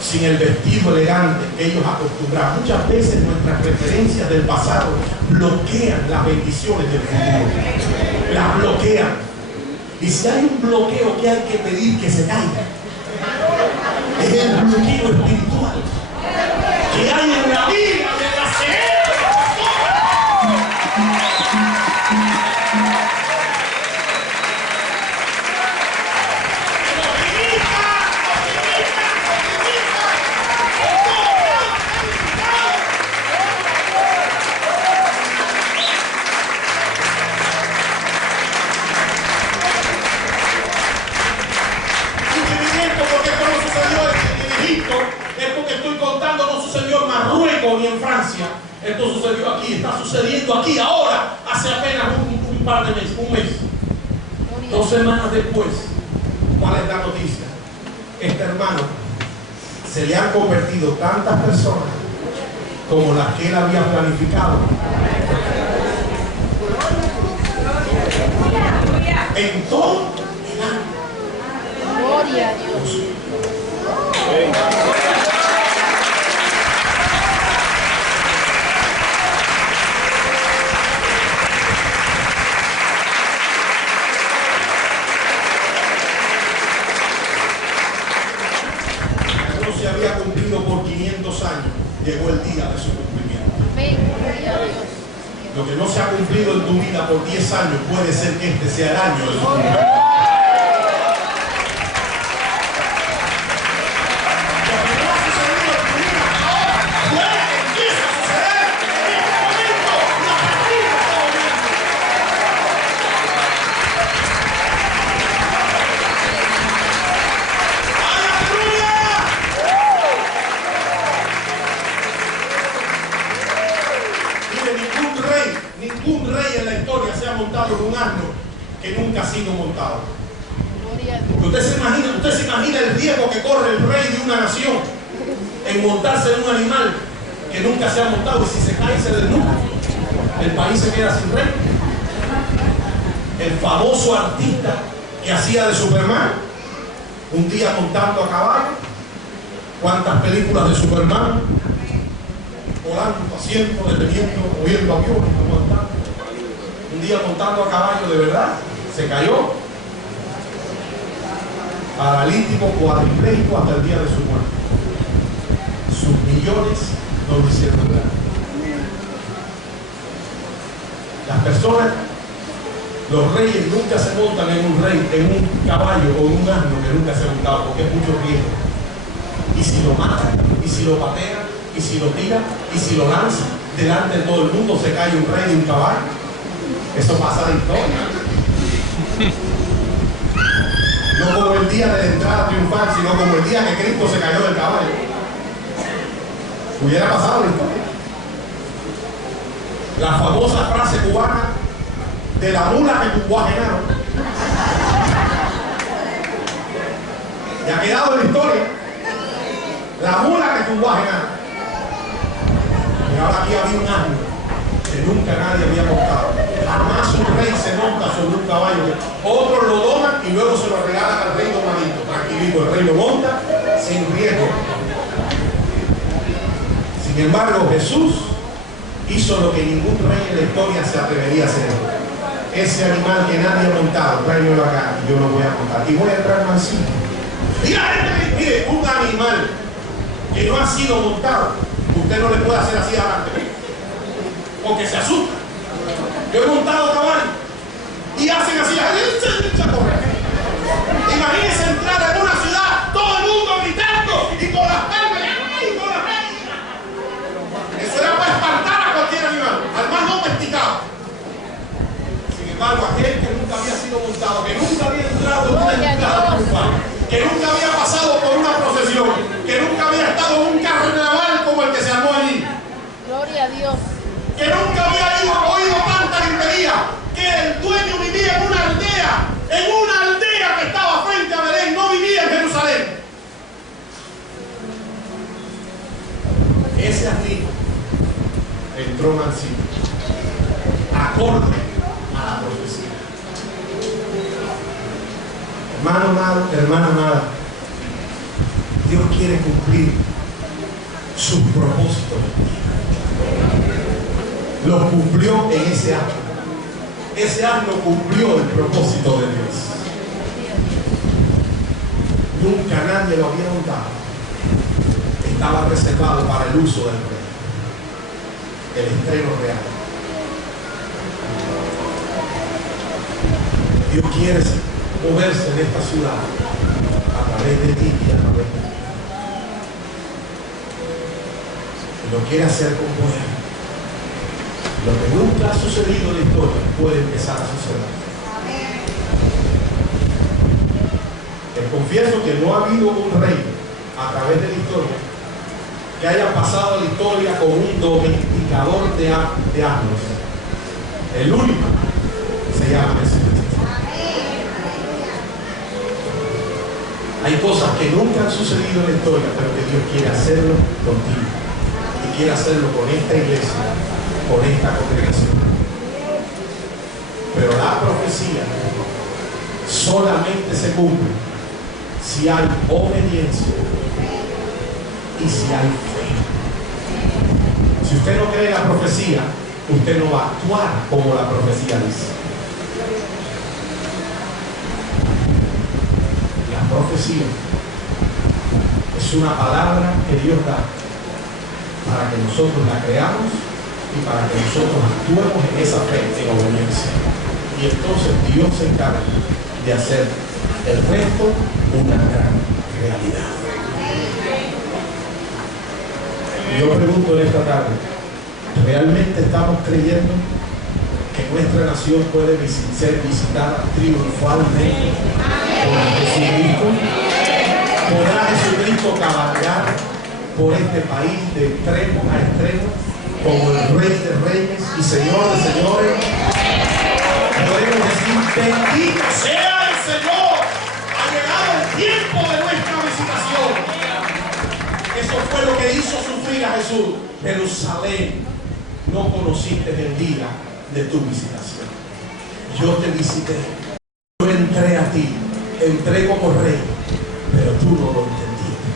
sin el vestido elegante que ellos acostumbraban. Muchas veces nuestras referencias del pasado bloquean las bendiciones del futuro, las bloquean. Y si hay un bloqueo que hay que pedir que se caiga, es el bloqueo espiritual que hay en la vida de la ni en Francia. Esto sucedió aquí, está sucediendo aquí ahora, hace apenas un par de meses, un mes. 2 semanas después, ¿cuál es la noticia? Este hermano, se le han convertido tantas personas como las que él había planificado en todo el año. Gloria a Dios. Lo que no se ha cumplido en tu vida por 10 años, puede ser que este sea el año de tu cumplimiento. Ningún rey en la historia se ha montado en un asno que nunca ha sido montado. Gloria a Dios. Usted se imagina el riesgo que corre el rey de una nación en montarse en un animal que nunca se ha montado, y si se cae se desnuda. El país se queda sin rey. El famoso artista que hacía de Superman, un día montando a caballo. ¿Cuántas películas de Superman? Volando, haciendo, deteniendo, moviendo aviones, aguantando. Un día montando a caballo de verdad, se cayó. Paralítico, cuadripléjico hasta el día de su muerte. Sus millones no lo hicieron nada. Las personas, los reyes nunca se montan en un caballo o en un asno que nunca se ha montado, porque es mucho riesgo. Y si lo matan, y si lo patean, y si lo tiran, y si lo lanzan delante de todo el mundo, se cae un rey de un caballo. Eso pasa de historia. No como el día de la entrada triunfal, sino como el día que Cristo se cayó del caballo. Hubiera pasado la historia. La famosa frase cubana de la mula que cuajenaron. Y ha quedado en la historia. La mula que cuajenaron. Y ahora aquí había un asno que nunca nadie había montado. Jamás un rey se monta sobre un caballo. Otros lo doman y luego se lo regalan al rey domadito. Tranquilito, el rey lo monta sin riesgo. Sin embargo, Jesús hizo lo que ningún rey en la historia se atrevería a hacer. Ese animal que nadie ha montado, tráemelo acá y yo lo voy a montar. Y voy a entrar mansito. Mire, un animal que no ha sido montado, usted no le puede hacer así adelante, porque se asusta. Yo he montado caballo y hacen así, imagínense entrar en una ciudad, todo el mundo gritando y con las palmas, y con las palmas. Eso era para espantar a cualquier animal, al más domesticado. Sin embargo, aquel que nunca había sido montado, que nunca había entrado en una entrada triunfal, que nunca había pasado por una procesión, que nunca había estado en un carnaval como el que se armó allí, Gloria a Dios. que nunca había oído tanta gritería, que el dueño vivía en una aldea que estaba frente a Belén, no vivía en Jerusalén. Ese asnito entró mansito, acorde a la profecía. Hermano amado, hermana amada, Dios quiere cumplir sus propósitos. Lo cumplió en ese asno. Ese asno cumplió el propósito de Dios. Nunca nadie lo había montado. Estaba reservado para el uso del rey. El estreno real. Dios quiere moverse en esta ciudad a través de ti y a través de mí. Y lo quiere hacer con poder. Lo que nunca ha sucedido en la historia puede empezar a suceder. Les confieso que no ha habido un rey a través de la historia que haya pasado la historia como un domesticador de asnos. El único se llama Jesucristo. Hay cosas que nunca han sucedido en la historia, pero que Dios quiere hacerlo contigo. Y quiere hacerlo con esta iglesia, con esta congregación. Pero la profecía solamente se cumple si hay obediencia y si hay fe. Si usted no cree en la profecía, usted no va a actuar como la profecía dice. La profecía es una palabra que Dios da para que nosotros la creamos y para que nosotros actuemos en esa fe, en obediencia. Y entonces Dios se encarga de hacer el resto una gran realidad. Yo pregunto en esta tarde, ¿realmente estamos creyendo que nuestra nación puede ser visitada triunfalmente por Jesucristo? ¿Podrá Jesucristo cabalgar por este país de extremo a extremo como el Rey de Reyes y Señor de Señores? Podemos decir, bendito sea el Señor, ha llegado el tiempo de nuestra visitación. Eso fue lo que hizo sufrir a Jesús. Jerusalén, no conociste el día de tu visitación. Yo te visité, yo entré a ti, entré como rey, pero tú no lo entendiste,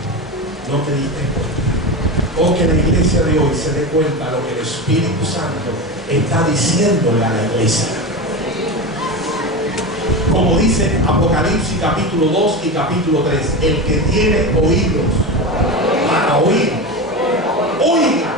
no te diste cuenta. O que la iglesia de hoy se dé cuenta de lo que el Espíritu Santo está diciéndole a la iglesia. Como dice Apocalipsis capítulo 2 y capítulo 3, el que tiene oídos para oír, oiga